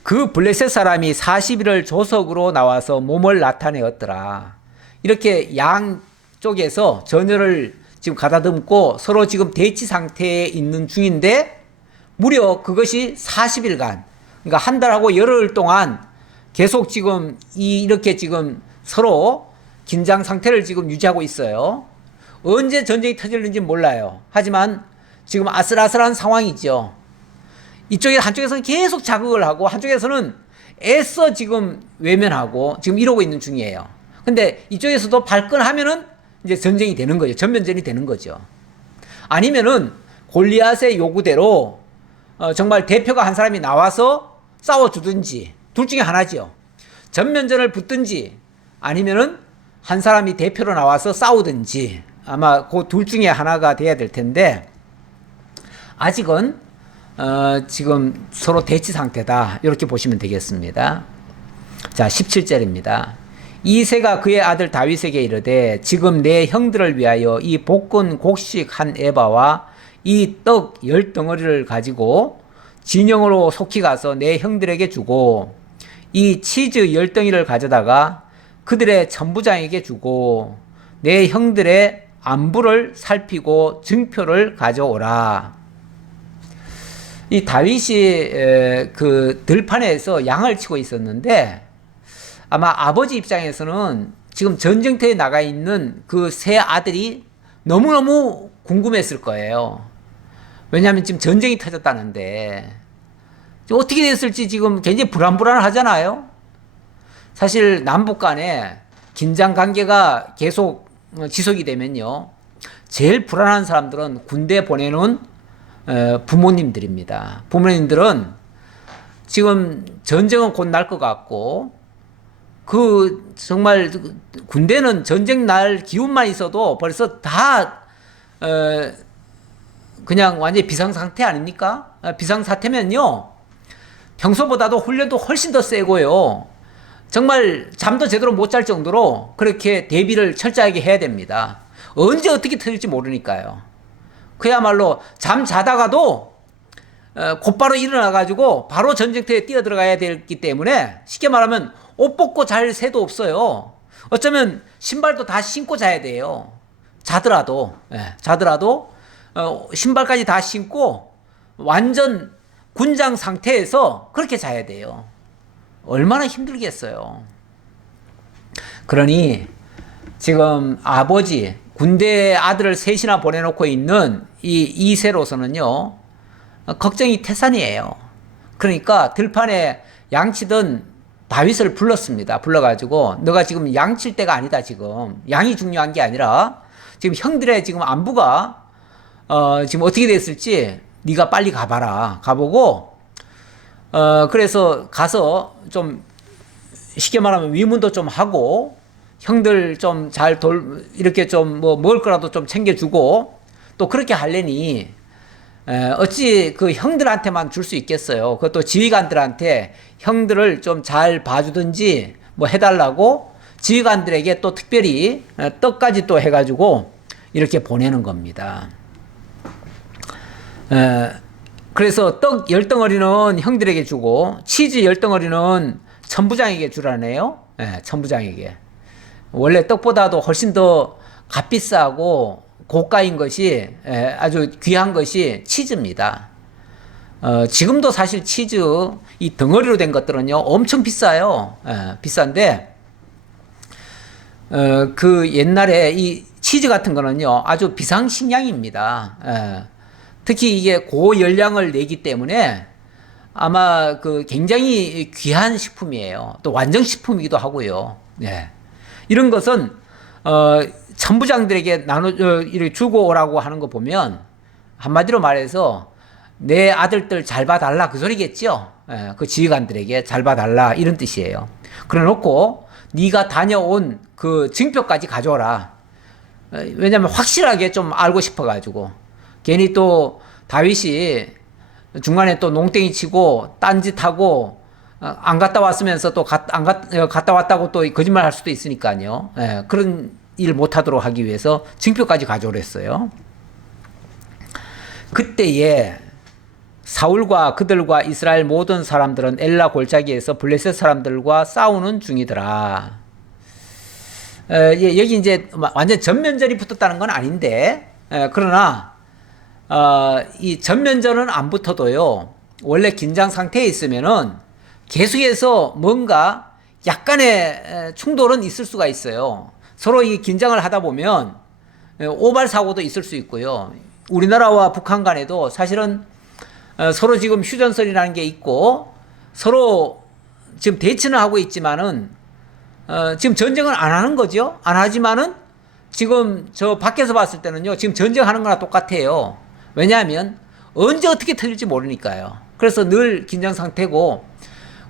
그 블레셋 사람이 40일을 조석으로 나와서 몸을 나타내었더라. 이렇게 양쪽에서 전열을 지금 가다듬고 서로 지금 대치 상태에 있는 중인데 무려 그것이 40일간, 그러니까 한 달하고 열흘 동안 계속 지금 이렇게 지금 서로 긴장 상태를 지금 유지하고 있어요. 언제 전쟁이 터질는지 몰라요. 하지만 지금 아슬아슬한 상황이죠. 한쪽에서는 계속 자극을 하고 한쪽에서는 애써 지금 외면하고 지금 이러고 있는 중이에요. 근데 이쪽에서도 발끈하면은 이제 전쟁이 되는 거죠. 전면전이 되는 거죠. 아니면은 골리앗의 요구대로 정말 대표가 한 사람이 나와서 싸워주든지 둘 중에 하나죠. 전면전을 붙든지 아니면은 한 사람이 대표로 나와서 싸우든지 아마 그 둘 중에 하나가 돼야 될 텐데 아직은 지금 서로 대치 상태다. 이렇게 보시면 되겠습니다. 자, 17절입니다. 이새가 그의 아들 다윗에게 이르되 지금 내 형들을 위하여 이 볶은 곡식 한 에바와 이 떡 10덩어리를 가지고 진영으로 속히 가서 내 형들에게 주고 이 치즈 10덩이를 가져다가 그들의 천부장에게 주고 내 형들의 안부를 살피고 증표를 가져오라. 이 다윗이 그 들판에서 양을 치고 있었는데 아마 아버지 입장에서는 지금 전쟁터에 나가 있는 그 세 아들이 너무너무 궁금했을 거예요. 왜냐하면 지금 전쟁이 터졌다는데 어떻게 됐을지 지금 굉장히 불안불안하잖아요. 사실 남북 간에 긴장 관계가 계속 지속이 되면요, 제일 불안한 사람들은 군대 보내는 부모님들입니다. 부모님들은 지금 전쟁은 곧 날 것 같고 정말 군대는 전쟁 날 기운만 있어도 벌써 다 그냥 완전히 비상상태 아닙니까? 비상사태면요 평소보다도 훈련도 훨씬 더 세고요, 정말 잠도 제대로 못 잘 정도로 그렇게 대비를 철저하게 해야 됩니다. 언제 어떻게 터질지 모르니까요. 그야말로 잠 자다가도 곧바로 일어나가지고 바로 전쟁터에 뛰어들어가야 되기 때문에 쉽게 말하면 옷 벗고 잘 새도 없어요. 어쩌면 신발도 다 신고 자야 돼요. 자더라도 신발까지 다 신고 완전 군장 상태에서 그렇게 자야 돼요. 얼마나 힘들겠어요. 그러니 지금 아버지 군대 아들을 셋이나 보내놓고 있는 이 이세로서는요 걱정이 태산이에요. 그러니까 들판에 양치던 다윗을 불렀습니다. 불러가지고 너가 지금 양칠 때가 아니다. 지금 양이 중요한 게 아니라 지금 형들의 지금 안부가 지금 어떻게 됐을지 네가 빨리 가봐라. 가보고 그래서 가서 좀 쉽게 말하면 위문도 좀 하고 형들 좀 잘 이렇게 좀 뭐 먹을 거라도 좀 챙겨주고 또 그렇게 하려니 어찌 그 형들한테만 줄 수 있겠어요. 그것도 지휘관들한테 형들을 좀 잘 봐주든지 뭐 해달라고 지휘관들에게 또 특별히 떡까지 또 해가지고 이렇게 보내는 겁니다. 에, 그래서 떡 10덩어리는 형들에게 주고 치즈 10덩어리는 천부장에게 주라네요. 예, 천부장에게. 원래 떡보다도 훨씬 더 값비싸고 고가인 것이 아주 귀한 것이 치즈입니다. 지금도 사실 치즈 이 덩어리로 된 것들은요 엄청 비싸요. 비싼데 그 옛날에 이 치즈 같은 거는요 아주 비상식량입니다. 특히 이게 고열량을 내기 때문에 아마 그 굉장히 귀한 식품이에요. 또 완전식품이기도 하고요. 네. 이런 것은 천부장들에게 이렇게 주고 오라고 하는 거 보면 한마디로 말해서 내 아들들 잘 봐달라 그 소리겠죠. 그 지휘관들에게 잘 봐달라 이런 뜻이에요. 그래놓고 네가 다녀온 그 증표까지 가져오라. 왜냐하면 확실하게 좀 알고 싶어가지고 괜히 또 다윗이 중간에 또 농땡이 치고 딴짓하고 안 갔다 왔으면서 또 갔다 왔다고 또 거짓말 할 수도 있으니까요. 그런 일 못하도록 하기 위해서 증표까지 가져오랬어요. 그때에 사울과 그들과 이스라엘 모든 사람들은 엘라 골짜기에서 블레셋 사람들과 싸우는 중이더라. 여기 이제 완전 전면전이 붙었다는 건 아닌데, 그러나 이 전면전은 안 붙어도요. 원래 긴장 상태에 있으면은 계속해서 뭔가 약간의 충돌은 있을 수가 있어요. 서로 이 긴장을 하다 보면 오발 사고도 있을 수 있고요. 우리나라와 북한 간에도 사실은 서로 지금 휴전선이라는 게 있고 서로 지금 대치는 하고 있지만은 지금 전쟁은 안 하는 거죠. 안 하지만은 지금 저 밖에서 봤을 때는요. 지금 전쟁하는 거나 똑같아요. 왜냐하면 언제 어떻게 터질지 모르니까요. 그래서 늘 긴장 상태고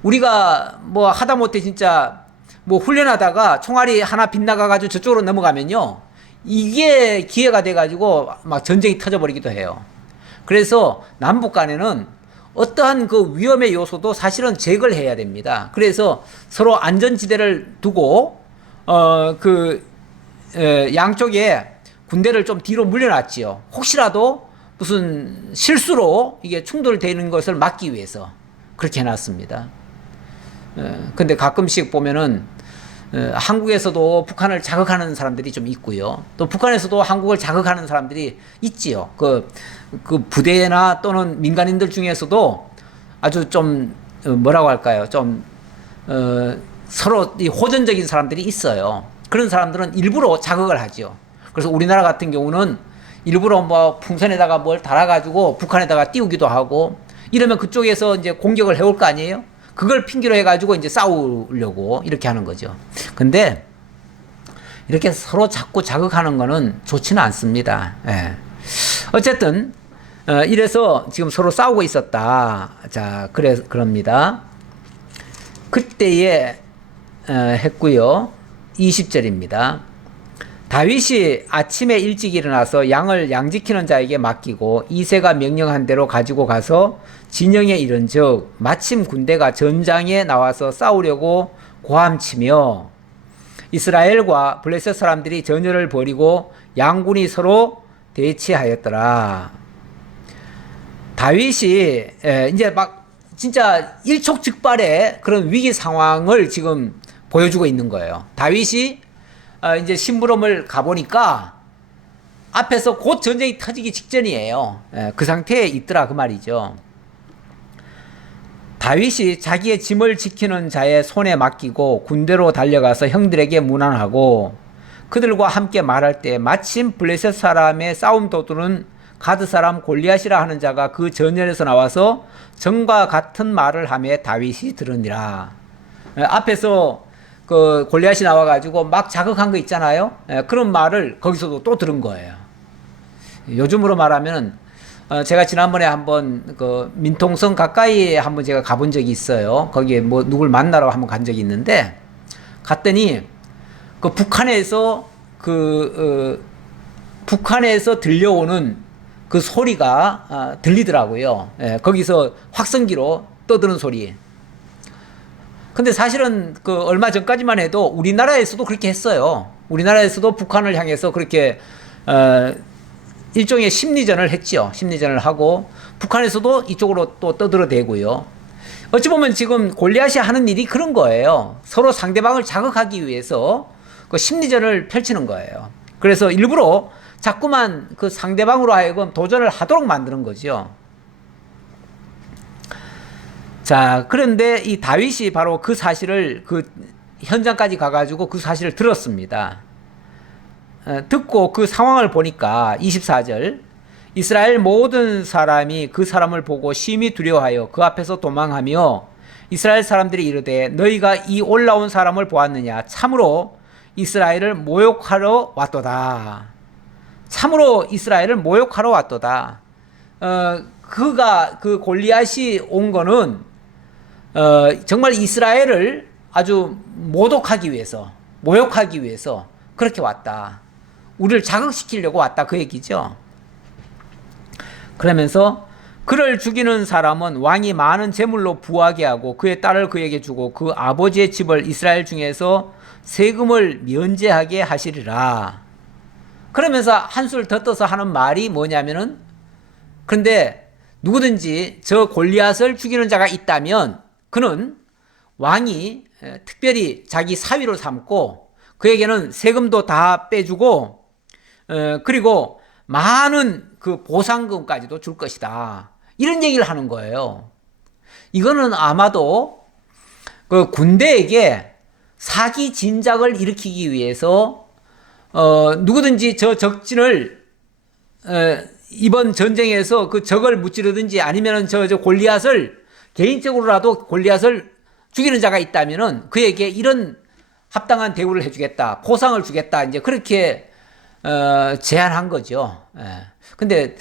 우리가 뭐 하다못해 진짜 뭐 훈련하다가 총알이 하나 빗나가가지고 저쪽으로 넘어가면요. 이게 기회가 돼가지고 막 전쟁이 터져버리기도 해요. 그래서 남북 간에는 어떠한 그 위험의 요소도 사실은 제거를 해야 됩니다. 그래서 서로 안전지대를 두고, 양쪽에 군대를 좀 뒤로 물려놨지요. 혹시라도 무슨 실수로 이게 충돌되는 것을 막기 위해서 그렇게 해놨습니다. 근데 가끔씩 보면은 한국에서도 북한을 자극하는 사람들이 좀 있고요. 또 북한에서도 한국을 자극하는 사람들이 있지요. 그 부대나 또는 민간인들 중에서도 아주 좀 뭐라고 할까요? 좀 서로 이 호전적인 사람들이 있어요. 그런 사람들은 일부러 자극을 하죠. 그래서 우리나라 같은 경우는 일부러 뭐 풍선에다가 뭘 달아가지고 북한에다가 띄우기도 하고 이러면 그쪽에서 이제 공격을 해올 거 아니에요? 그걸 핑계로 해가지고 이제 싸우려고 이렇게 하는 거죠. 근데 이렇게 서로 자꾸 자극하는 거는 좋지는 않습니다. 예. 어쨌든 이래서 지금 서로 싸우고 있었다. 자, 그럽니다. 그때에 했고요. 20절입니다. 다윗이 아침에 일찍 일어나서 양을 양지키는 자에게 맡기고 이새가 명령한 대로 가지고 가서 진영에 이른즉 마침 군대가 전장에 나와서 싸우려고 고함치며 이스라엘과 블레셋 사람들이 전열을 벌이고 양군이 서로 대치하였더라. 다윗이 이제 막 진짜 일촉즉발의 그런 위기 상황을 지금 보여주고 있는 거예요. 다윗이 이제 심부름을 가보니까 앞에서 곧 전쟁이 터지기 직전이에요. 그 상태에 있더라 그 말이죠. 다윗이 자기의 짐을 지키는 자의 손에 맡기고 군대로 달려가서 형들에게 문안하고 그들과 함께 말할 때 마침 블레셋 사람의 싸움 도두는 가드 사람 골리앗이라 하는 자가 그 전열에서 나와서 전과 같은 말을 하며 다윗이 들으니라. 앞에서 그 골리앗이 나와가지고 막 자극한 거 있잖아요. 그런 말을 거기서도 또 들은 거예요. 요즘으로 말하면 제가 지난번에 한번 그 민통성 가까이에 한번 제가 가본 적이 있어요. 거기에 뭐 누굴 만나러 한번 간 적이 있는데 갔더니 그 북한에서 들려오는 그 소리가 들리더라고요. 거기서 확성기로 떠드는 소리. 근데 사실은 그 얼마 전까지만 해도 우리나라에서도 그렇게 했어요. 우리나라에서도 북한을 향해서 그렇게 일종의 심리전을 했죠. 심리전을 하고 북한에서도 이쪽으로 또 떠들어대고요. 어찌 보면 지금 골리앗이 하는 일이 그런 거예요. 서로 상대방을 자극하기 위해서 그 심리전을 펼치는 거예요. 그래서 일부러 자꾸만 그 상대방으로 하여금 도전을 하도록 만드는 거죠. 자, 그런데 이 다윗이 바로 그 사실을 그 현장까지 가가지고 그 사실을 들었습니다. 듣고 그 상황을 보니까 24절 이스라엘 모든 사람이 그 사람을 보고 심히 두려워하여 그 앞에서 도망하며 이스라엘 사람들이 이르되 너희가 이 올라온 사람을 보았느냐 참으로 이스라엘을 모욕하러 왔도다. 참으로 이스라엘을 모욕하러 왔도다. 그가 그 골리앗이 온 거는 정말 이스라엘을 아주 모독하기 위해서, 모욕하기 위해서 그렇게 왔다. 우리를 자극시키려고 왔다 그 얘기죠. 그러면서 그를 죽이는 사람은 왕이 많은 재물로 부하게 하고 그의 딸을 그에게 주고 그 아버지의 집을 이스라엘 중에서 세금을 면제하게 하시리라. 그러면서 한술 더 떠서 하는 말이 뭐냐면은 그런데 누구든지 저 골리앗을 죽이는 자가 있다면 그는 왕이 특별히 자기 사위로 삼고 그에게는 세금도 다 빼주고 그리고 많은 그 보상금까지도 줄 것이다. 이런 얘기를 하는 거예요. 이거는 아마도 그 군대에게 사기 진작을 일으키기 위해서 누구든지 저 적진을 이번 전쟁에서 그 적을 무찌르든지 아니면은 저 골리앗을 개인적으로라도 골리앗을 죽이는 자가 있다면은 그에게 이런 합당한 대우를 해주겠다, 보상을 주겠다, 이제 그렇게 제안한 거죠. 근데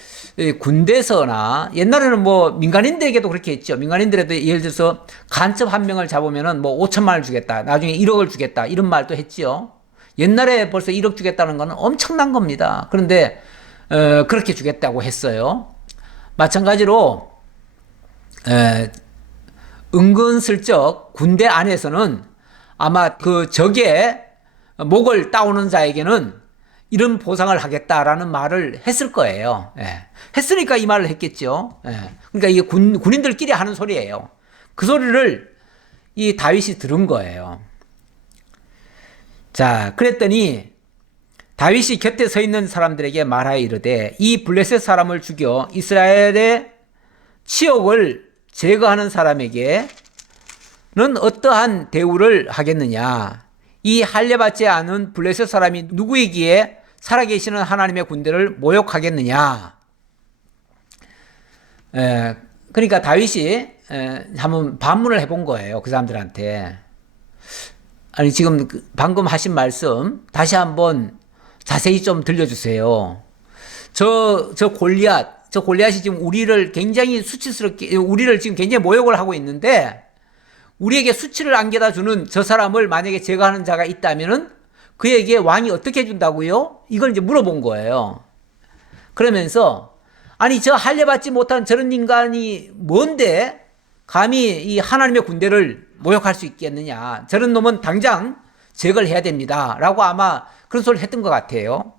군대에서나 옛날에는 뭐 민간인들에게도 그렇게 했죠. 민간인들에도 예를 들어서 간첩 한 명을 잡으면은 뭐 5천만 원을 주겠다, 나중에 1억을 주겠다 이런 말도 했지요. 옛날에 벌써 1억 주겠다는 거는 엄청난 겁니다. 그런데 그렇게 주겠다고 했어요. 마찬가지로 은근슬쩍 군대 안에서는 아마 그 적의 목을 따오는 자에게는 이런 보상을 하겠다라는 말을 했을 거예요. 했으니까 이 말을 했겠죠. 그러니까 이게 군인들끼리 하는 소리예요. 그 소리를 이 다윗이 들은 거예요. 자, 그랬더니 다윗이 곁에 서 있는 사람들에게 말하여 이르되 이 블레셋 사람을 죽여 이스라엘의 치욕을 제거하는 사람에게는 어떠한 대우를 하겠느냐. 이 할례받지 않은 블레셋 사람이 누구이기에 살아계시는 하나님의 군대를 모욕하겠느냐. 그러니까 다윗이 한번 반문을 해본 거예요. 그 사람들한테. 아니 지금 방금 하신 말씀 다시 한번 자세히 좀 들려주세요. 저 골리앗이 지금 우리를 굉장히 수치스럽게, 우리를 지금 굉장히 모욕을 하고 있는데 우리에게 수치를 안겨다 주는 저 사람을 만약에 제거하는 자가 있다면은 그에게 왕이 어떻게 해준다고요? 이걸 이제 물어본 거예요. 그러면서 아니 저 할례받지 못한 저런 인간이 뭔데 감히 이 하나님의 군대를 모욕할 수 있겠느냐. 저런 놈은 당장 제거를 해야 됩니다. 라고 아마 그런 소리를 했던 것 같아요.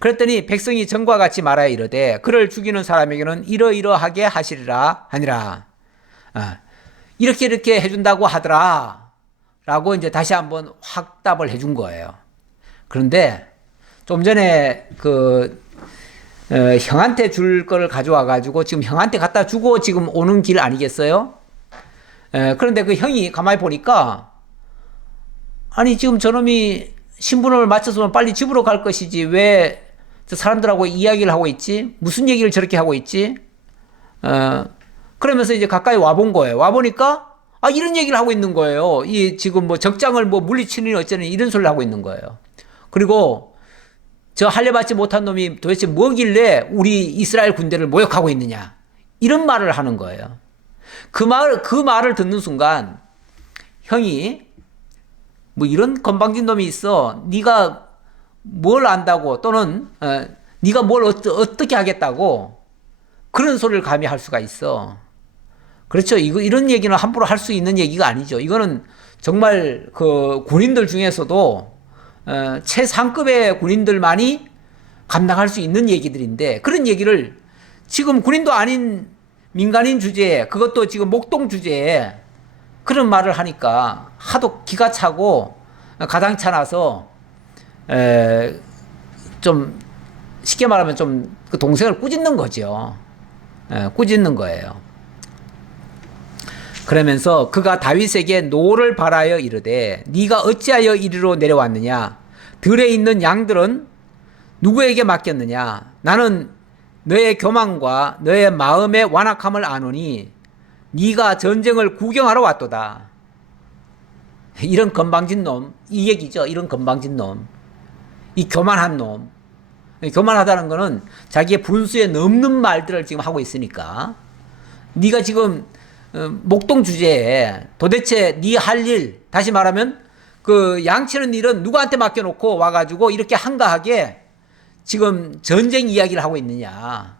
그랬더니 백성이 전과 같이 말하여 이르되 그를 죽이는 사람에게는 이러이러하게 하시리라 하니라. 이렇게 해준다고 하더라. 라고 이제 다시 한번 확답을 해준 거예요. 그런데 좀 전에 형한테 줄 거를 가져와 가지고 지금 형한테 갖다 주고 지금 오는 길 아니겠어요? 그런데 그 형이 가만히 보니까 아니 지금 저놈이 신분을 맞춰서 빨리 집으로 갈 것이지 왜 저 사람들하고 이야기를 하고 있지? 무슨 얘기를 저렇게 하고 있지? 그러면서 이제 가까이 와본 거예요. 와보니까 이런 얘기를 하고 있는 거예요. 이 지금 뭐 적장을 뭐 물리치느니 어쩌니 이런 소리를 하고 있는 거예요. 그리고 저 할례받지 못한 놈이 도대체 뭐길래 우리 이스라엘 군대를 모욕하고 있느냐? 이런 말을 하는 거예요. 그 말을 듣는 순간 형이 뭐 이런 건방진 놈이 있어. 네가 뭘 안다고 또는 네가 뭘 어떻게 하겠다고 그런 소리를 감히 할 수가 있어. 그렇죠. 이런 얘기는 함부로 할 수 있는 얘기가 아니죠. 이거는 정말 그 군인들 중에서도 최상급의 군인들만이 감당할 수 있는 얘기들인데 그런 얘기를 지금 군인도 아닌 민간인 주제에 그것도 지금 목동 주제에 그런 말을 하니까 하도 기가 차고 가당차 나서 좀 쉽게 말하면 좀 그 동생을 꾸짖는 거죠. 꾸짖는 거예요. 그러면서 그가 다윗에게 노를 바라여 이르되 네가 어찌하여 이리로 내려왔느냐 들에 있는 양들은 누구에게 맡겼느냐 나는 너의 교만과 너의 마음의 완악함을 아노니 네가 전쟁을 구경하러 왔도다. 이런 건방진 놈, 이 얘기죠. 이런 건방진 놈, 이 교만한 놈. 교만하다는 거는 자기의 분수에 넘는 말들을 지금 하고 있으니까 네가 지금 목동 주제에 도대체 네 할 일, 다시 말하면 그 양치는 일은 누구한테 맡겨놓고 와가지고 이렇게 한가하게 지금 전쟁 이야기를 하고 있느냐.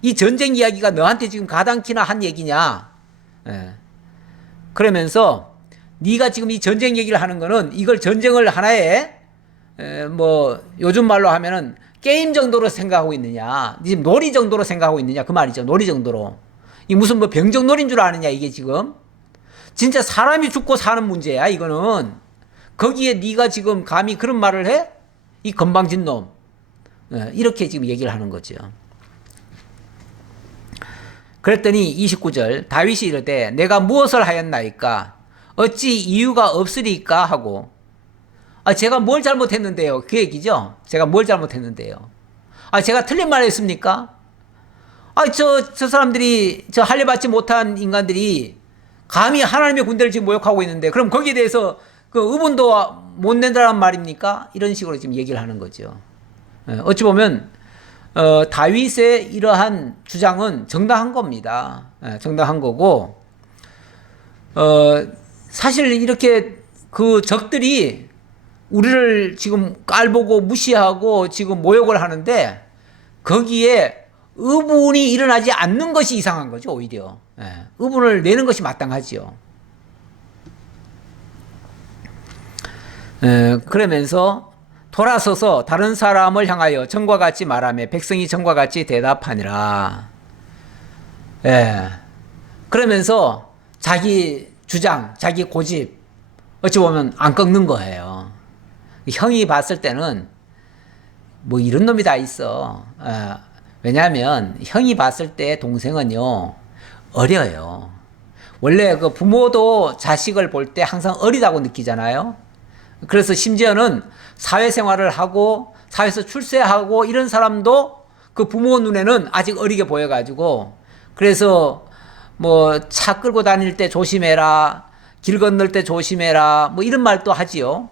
이 전쟁 이야기가 너한테 지금 가당키나 한 얘기냐. 그러면서 네가 지금 이 전쟁 얘기를 하는 거는 이걸 전쟁을 하나의 뭐 요즘 말로 하면은 게임 정도로 생각하고 있느냐, 지금 놀이 정도로 생각하고 있느냐 그 말이죠. 놀이 정도로. 이 무슨 뭐 병정놀이인 줄 아느냐 이게 지금. 진짜 사람이 죽고 사는 문제야 이거는. 거기에 네가 지금 감히 그런 말을 해? 이 건방진 놈. 이렇게 지금 얘기를 하는 거죠. 그랬더니 29절 다윗이 이르되 내가 무엇을 하였나이까 어찌 이유가 없으리까 하고. 제가 뭘 잘못했는데요. 그 얘기죠. 제가 뭘 잘못했는데요. 제가 틀린 말 했습니까? 저 사람들이 저 할례받지 못한 인간들이 감히 하나님의 군대를 지금 모욕하고 있는데 그럼 거기에 대해서 그 의문도 못 낸다는 말입니까? 이런 식으로 지금 얘기를 하는 거죠. 어찌 보면 다윗의 이러한 주장은 정당한 겁니다. 정당한 거고 사실 이렇게 그 적들이 우리를 지금 깔보고 무시하고 지금 모욕을 하는데 거기에 의분이 일어나지 않는 것이 이상한 거죠. 오히려 의분을 내는 것이 마땅하지요. 그러면서 돌아서서 다른 사람을 향하여 전과 같이 말하며 백성이 전과 같이 대답하니라. 그러면서 자기 주장, 자기 고집 어찌 보면 안 꺾는 거예요. 형이 봤을 때는 뭐 이런 놈이 다 있어. 왜냐하면 형이 봤을 때 동생은요 어려요. 원래 그 부모도 자식을 볼 때 항상 어리다고 느끼잖아요. 그래서 심지어는 사회생활을 하고 사회에서 출세하고 이런 사람도 그 부모 눈에는 아직 어리게 보여가지고 그래서 뭐 차 끌고 다닐 때 조심해라, 길 건널 때 조심해라 뭐 이런 말도 하지요.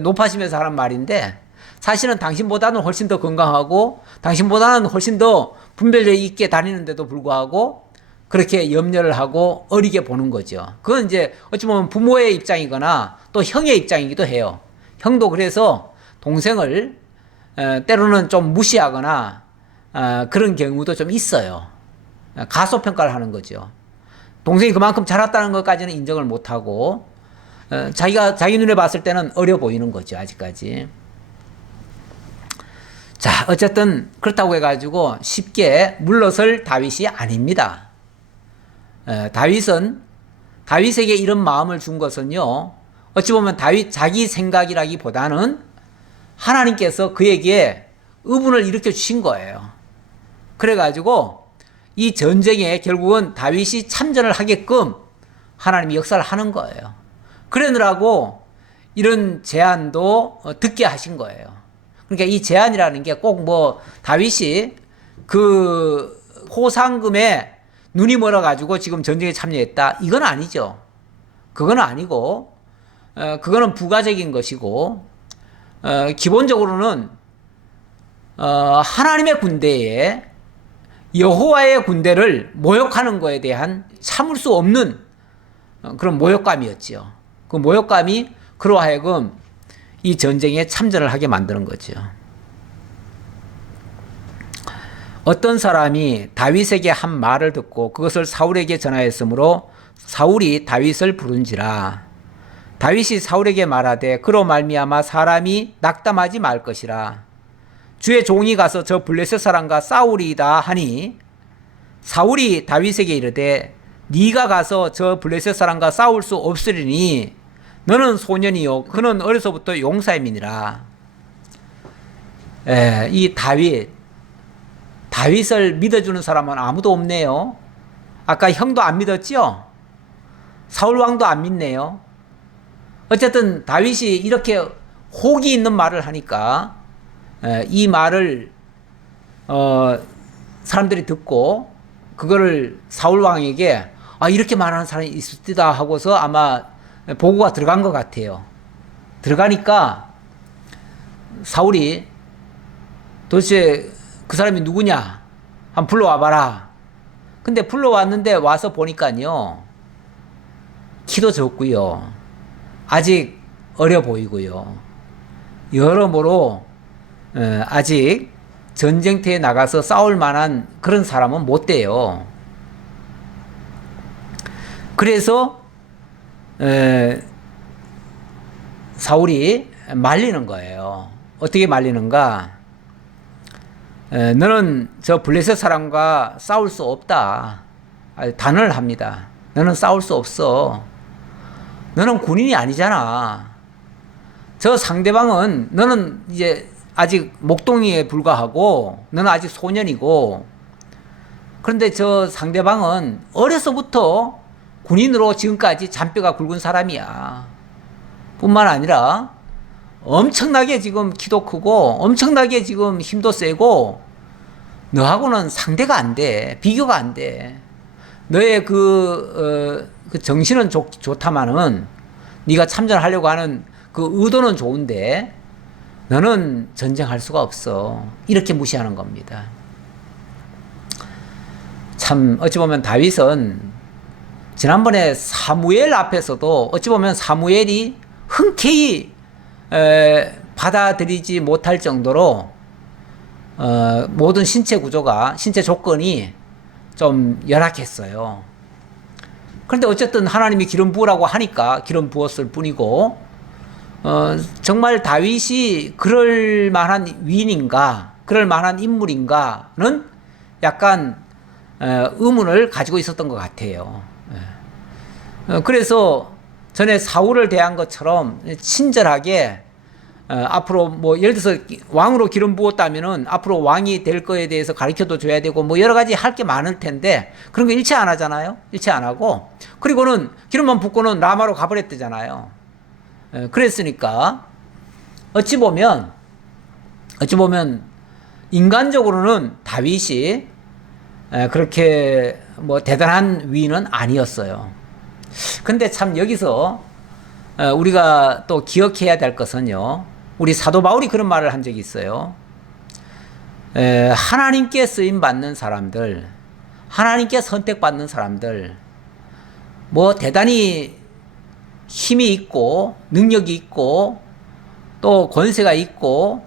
높아지면서 하는 말인데 사실은 당신보다는 훨씬 더 건강하고 당신보다는 훨씬 더 분별력 있게 다니는데도 불구하고 그렇게 염려를 하고 어리게 보는 거죠. 그건 이제 어찌 보면 부모의 입장이거나 또 형의 입장이기도 해요. 형도 그래서 동생을 때로는 좀 무시하거나 그런 경우도 좀 있어요. 가소평가를 하는 거죠. 동생이 그만큼 자랐다는 것까지는 인정을 못하고 자기 눈에 봤을 때는 어려 보이는 거죠. 아직까지. 자, 어쨌든 그렇다고 해가지고 쉽게 물러설 다윗이 아닙니다. 다윗에게 이런 마음을 준 것은요, 어찌 보면 다윗 자기 생각이라기보다는 하나님께서 그에게 의분을 일으켜 주신 거예요. 그래가지고 이 전쟁에 결국은 다윗이 참전을 하게끔 하나님이 역사를 하는 거예요. 그러느라고 이런 제안도 듣게 하신 거예요. 그러니까 이 제안이라는 게 꼭 뭐 다윗이 그 호상금에 눈이 멀어가지고 지금 전쟁에 참여했다 이건 아니죠. 그건 아니고 그거는 부가적인 것이고 기본적으로는 하나님의 군대에 여호와의 군대를 모욕하는 것에 대한 참을 수 없는 그런 모욕감이었죠. 그 모욕감이 그로 하여금 이 전쟁에 참전을 하게 만드는 거죠. 어떤 사람이 다윗에게 한 말을 듣고 그것을 사울에게 전하였으므로 사울이 다윗을 부른지라. 다윗이 사울에게 말하되 그로 말미암아 사람이 낙담하지 말 것이라. 주의 종이 가서 저 블레셋 사람과 싸우리이다 하니 사울이 다윗에게 이르되 네가 가서 저 블레셋 사람과 싸울 수 없으리니 너는 소년이요 그는 어려서부터 용사임이니라. 이 다윗을 믿어주는 사람은 아무도 없네요. 아까 형도 안 믿었죠? 사울 왕도 안 믿네요. 어쨌든 다윗이 이렇게 혹이 있는 말을 하니까 이 말을 사람들이 듣고 그거를 사울 왕에게 이렇게 말하는 사람이 있을지다 하고서 아마 보고가 들어간 것 같아요. 들어가니까 사울이 도대체 그 사람이 누구냐? 한번 불러와봐라. 근데 불러왔는데 와서 보니까요. 키도 적고요. 아직 어려 보이고요. 여러모로 아직 전쟁터에 나가서 싸울 만한 그런 사람은 못 돼요. 그래서 사울이 말리는 거예요. 어떻게 말리는가? 너는 저 블레셋 사람과 싸울 수 없다. 단언을 합니다. 너는 싸울 수 없어. 너는 군인이 아니잖아. 저 상대방은 너는 이제 아직 목동이에 불과하고 너는 아직 소년이고 그런데 저 상대방은 어려서부터 군인으로 지금까지 잔뼈가 굵은 사람이야. 뿐만 아니라 엄청나게 지금 키도 크고 엄청나게 지금 힘도 세고 너하고는 상대가 안 돼. 비교가 안 돼. 너의 그 정신은 좋다마는 네가 참전하려고 하는 그 의도는 좋은데 너는 전쟁할 수가 없어. 이렇게 무시하는 겁니다. 참 어찌 보면 다윗은 지난번에 사무엘 앞에서도 어찌 보면 사무엘이 흔쾌히 받아들이지 못할 정도로 모든 신체 구조가 신체 조건이 좀 열악했어요. 그런데 어쨌든 하나님이 기름 부으라고 하니까 기름 부었을 뿐이고 정말 다윗이 그럴 만한 위인인가 그럴 만한 인물인가는 약간 의문을 가지고 있었던 것 같아요. 그래서 전에 사울을 대한 것처럼 친절하게 앞으로 뭐 예를 들어서 왕으로 기름 부었다면은 앞으로 왕이 될 거에 대해서 가르쳐도 줘야 되고 뭐 여러 가지 할 게 많을 텐데 그런 거 일체 안 하잖아요. 일체 안 하고 그리고는 기름만 붓고는 라마로 가버렸대잖아요. 그랬으니까 어찌 보면 인간적으로는 다윗이 그렇게 뭐 대단한 위인은 아니었어요. 근데 참 여기서 우리가 또 기억해야 될 것은요. 우리 사도 바울이 그런 말을 한 적이 있어요. 하나님께 쓰임 받는 사람들, 하나님께 선택받는 사람들, 뭐 대단히 힘이 있고 능력이 있고 또 권세가 있고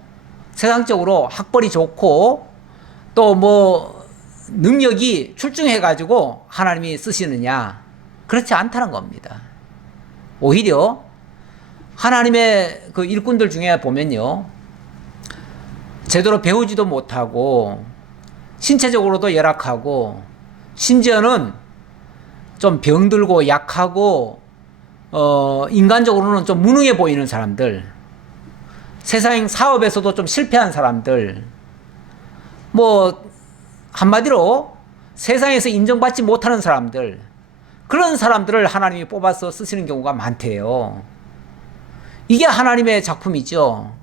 세상적으로 학벌이 좋고 또 뭐 능력이 출중해 가지고 하나님이 쓰시느냐? 그렇지 않다는 겁니다. 오히려 하나님의 그 일꾼들 중에 보면요. 제대로 배우지도 못하고 신체적으로도 열악하고 심지어는 좀 병들고 약하고 인간적으로는 좀 무능해 보이는 사람들, 세상 사업에서도 좀 실패한 사람들, 뭐 한마디로 세상에서 인정받지 못하는 사람들, 그런 사람들을 하나님이 뽑아서 쓰시는 경우가 많대요. 이게 하나님의 작품이죠.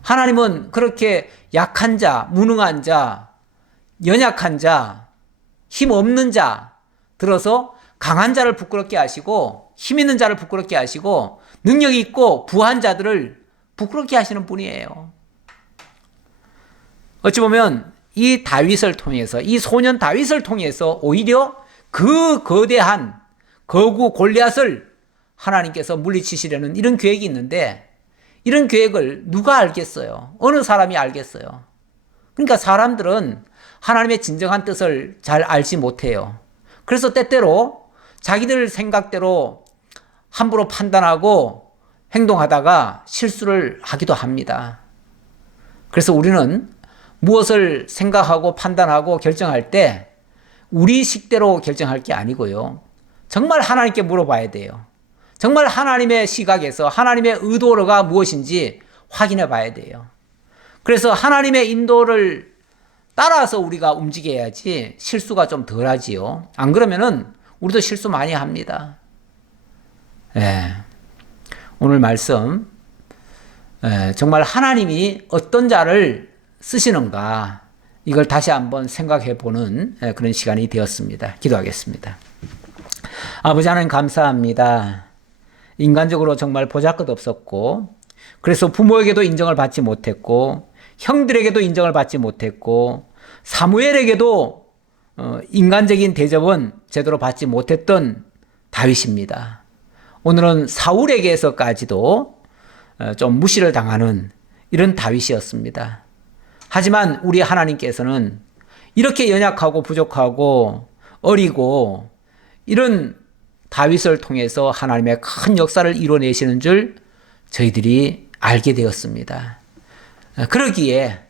하나님은 그렇게 약한 자, 무능한 자, 연약한 자, 힘 없는 자 들어서 강한 자를 부끄럽게 하시고 힘 있는 자를 부끄럽게 하시고 능력이 있고 부한 자들을 부끄럽게 하시는 분이에요. 어찌 보면 이 다윗을 통해서 이 소년 다윗을 통해서 오히려 그 거대한 거구 골리앗을 하나님께서 물리치시려는 이런 계획이 있는데 이런 계획을 누가 알겠어요? 어느 사람이 알겠어요? 그러니까 사람들은 하나님의 진정한 뜻을 잘 알지 못해요. 그래서 때때로 자기들 생각대로 함부로 판단하고 행동하다가 실수를 하기도 합니다. 그래서 우리는 무엇을 생각하고 판단하고 결정할 때 우리 식대로 결정할 게 아니고요. 정말 하나님께 물어봐야 돼요. 정말 하나님의 시각에서 하나님의 의도가 무엇인지 확인해 봐야 돼요. 그래서 하나님의 인도를 따라서 우리가 움직여야지 실수가 좀 덜하지요. 안 그러면은 우리도 실수 많이 합니다. 예. 오늘 말씀 정말 하나님이 어떤 자를 쓰시는가 이걸 다시 한번 생각해 보는 그런 시간이 되었습니다. 기도하겠습니다. 아버지 하나님 감사합니다. 인간적으로 정말 보잘것없었고 그래서 부모에게도 인정을 받지 못했고 형들에게도 인정을 받지 못했고 사무엘에게도 인간적인 대접은 제대로 받지 못했던 다윗입니다. 오늘은 사울에게서까지도 좀 무시를 당하는 이런 다윗이었습니다. 하지만 우리 하나님께서는 이렇게 연약하고 부족하고 어리고 이런 다윗을 통해서 하나님의 큰 역사를 이뤄내시는 줄 저희들이 알게 되었습니다. 그러기에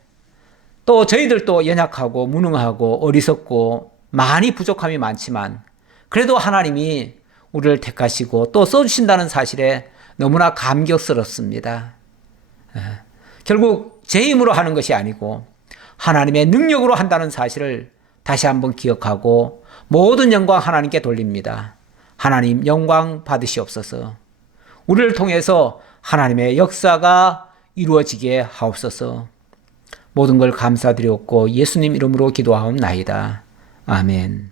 또 저희들도 연약하고 무능하고 어리석고 많이 부족함이 많지만 그래도 하나님이 우리를 택하시고 또 써주신다는 사실에 너무나 감격스럽습니다. 결국 제 힘으로 하는 것이 아니고 하나님의 능력으로 한다는 사실을 다시 한번 기억하고 모든 영광 하나님께 돌립니다. 하나님 영광 받으시옵소서. 우리를 통해서 하나님의 역사가 이루어지게 하옵소서. 모든 걸 감사드렸고 예수님 이름으로 기도하옵나이다. 아멘.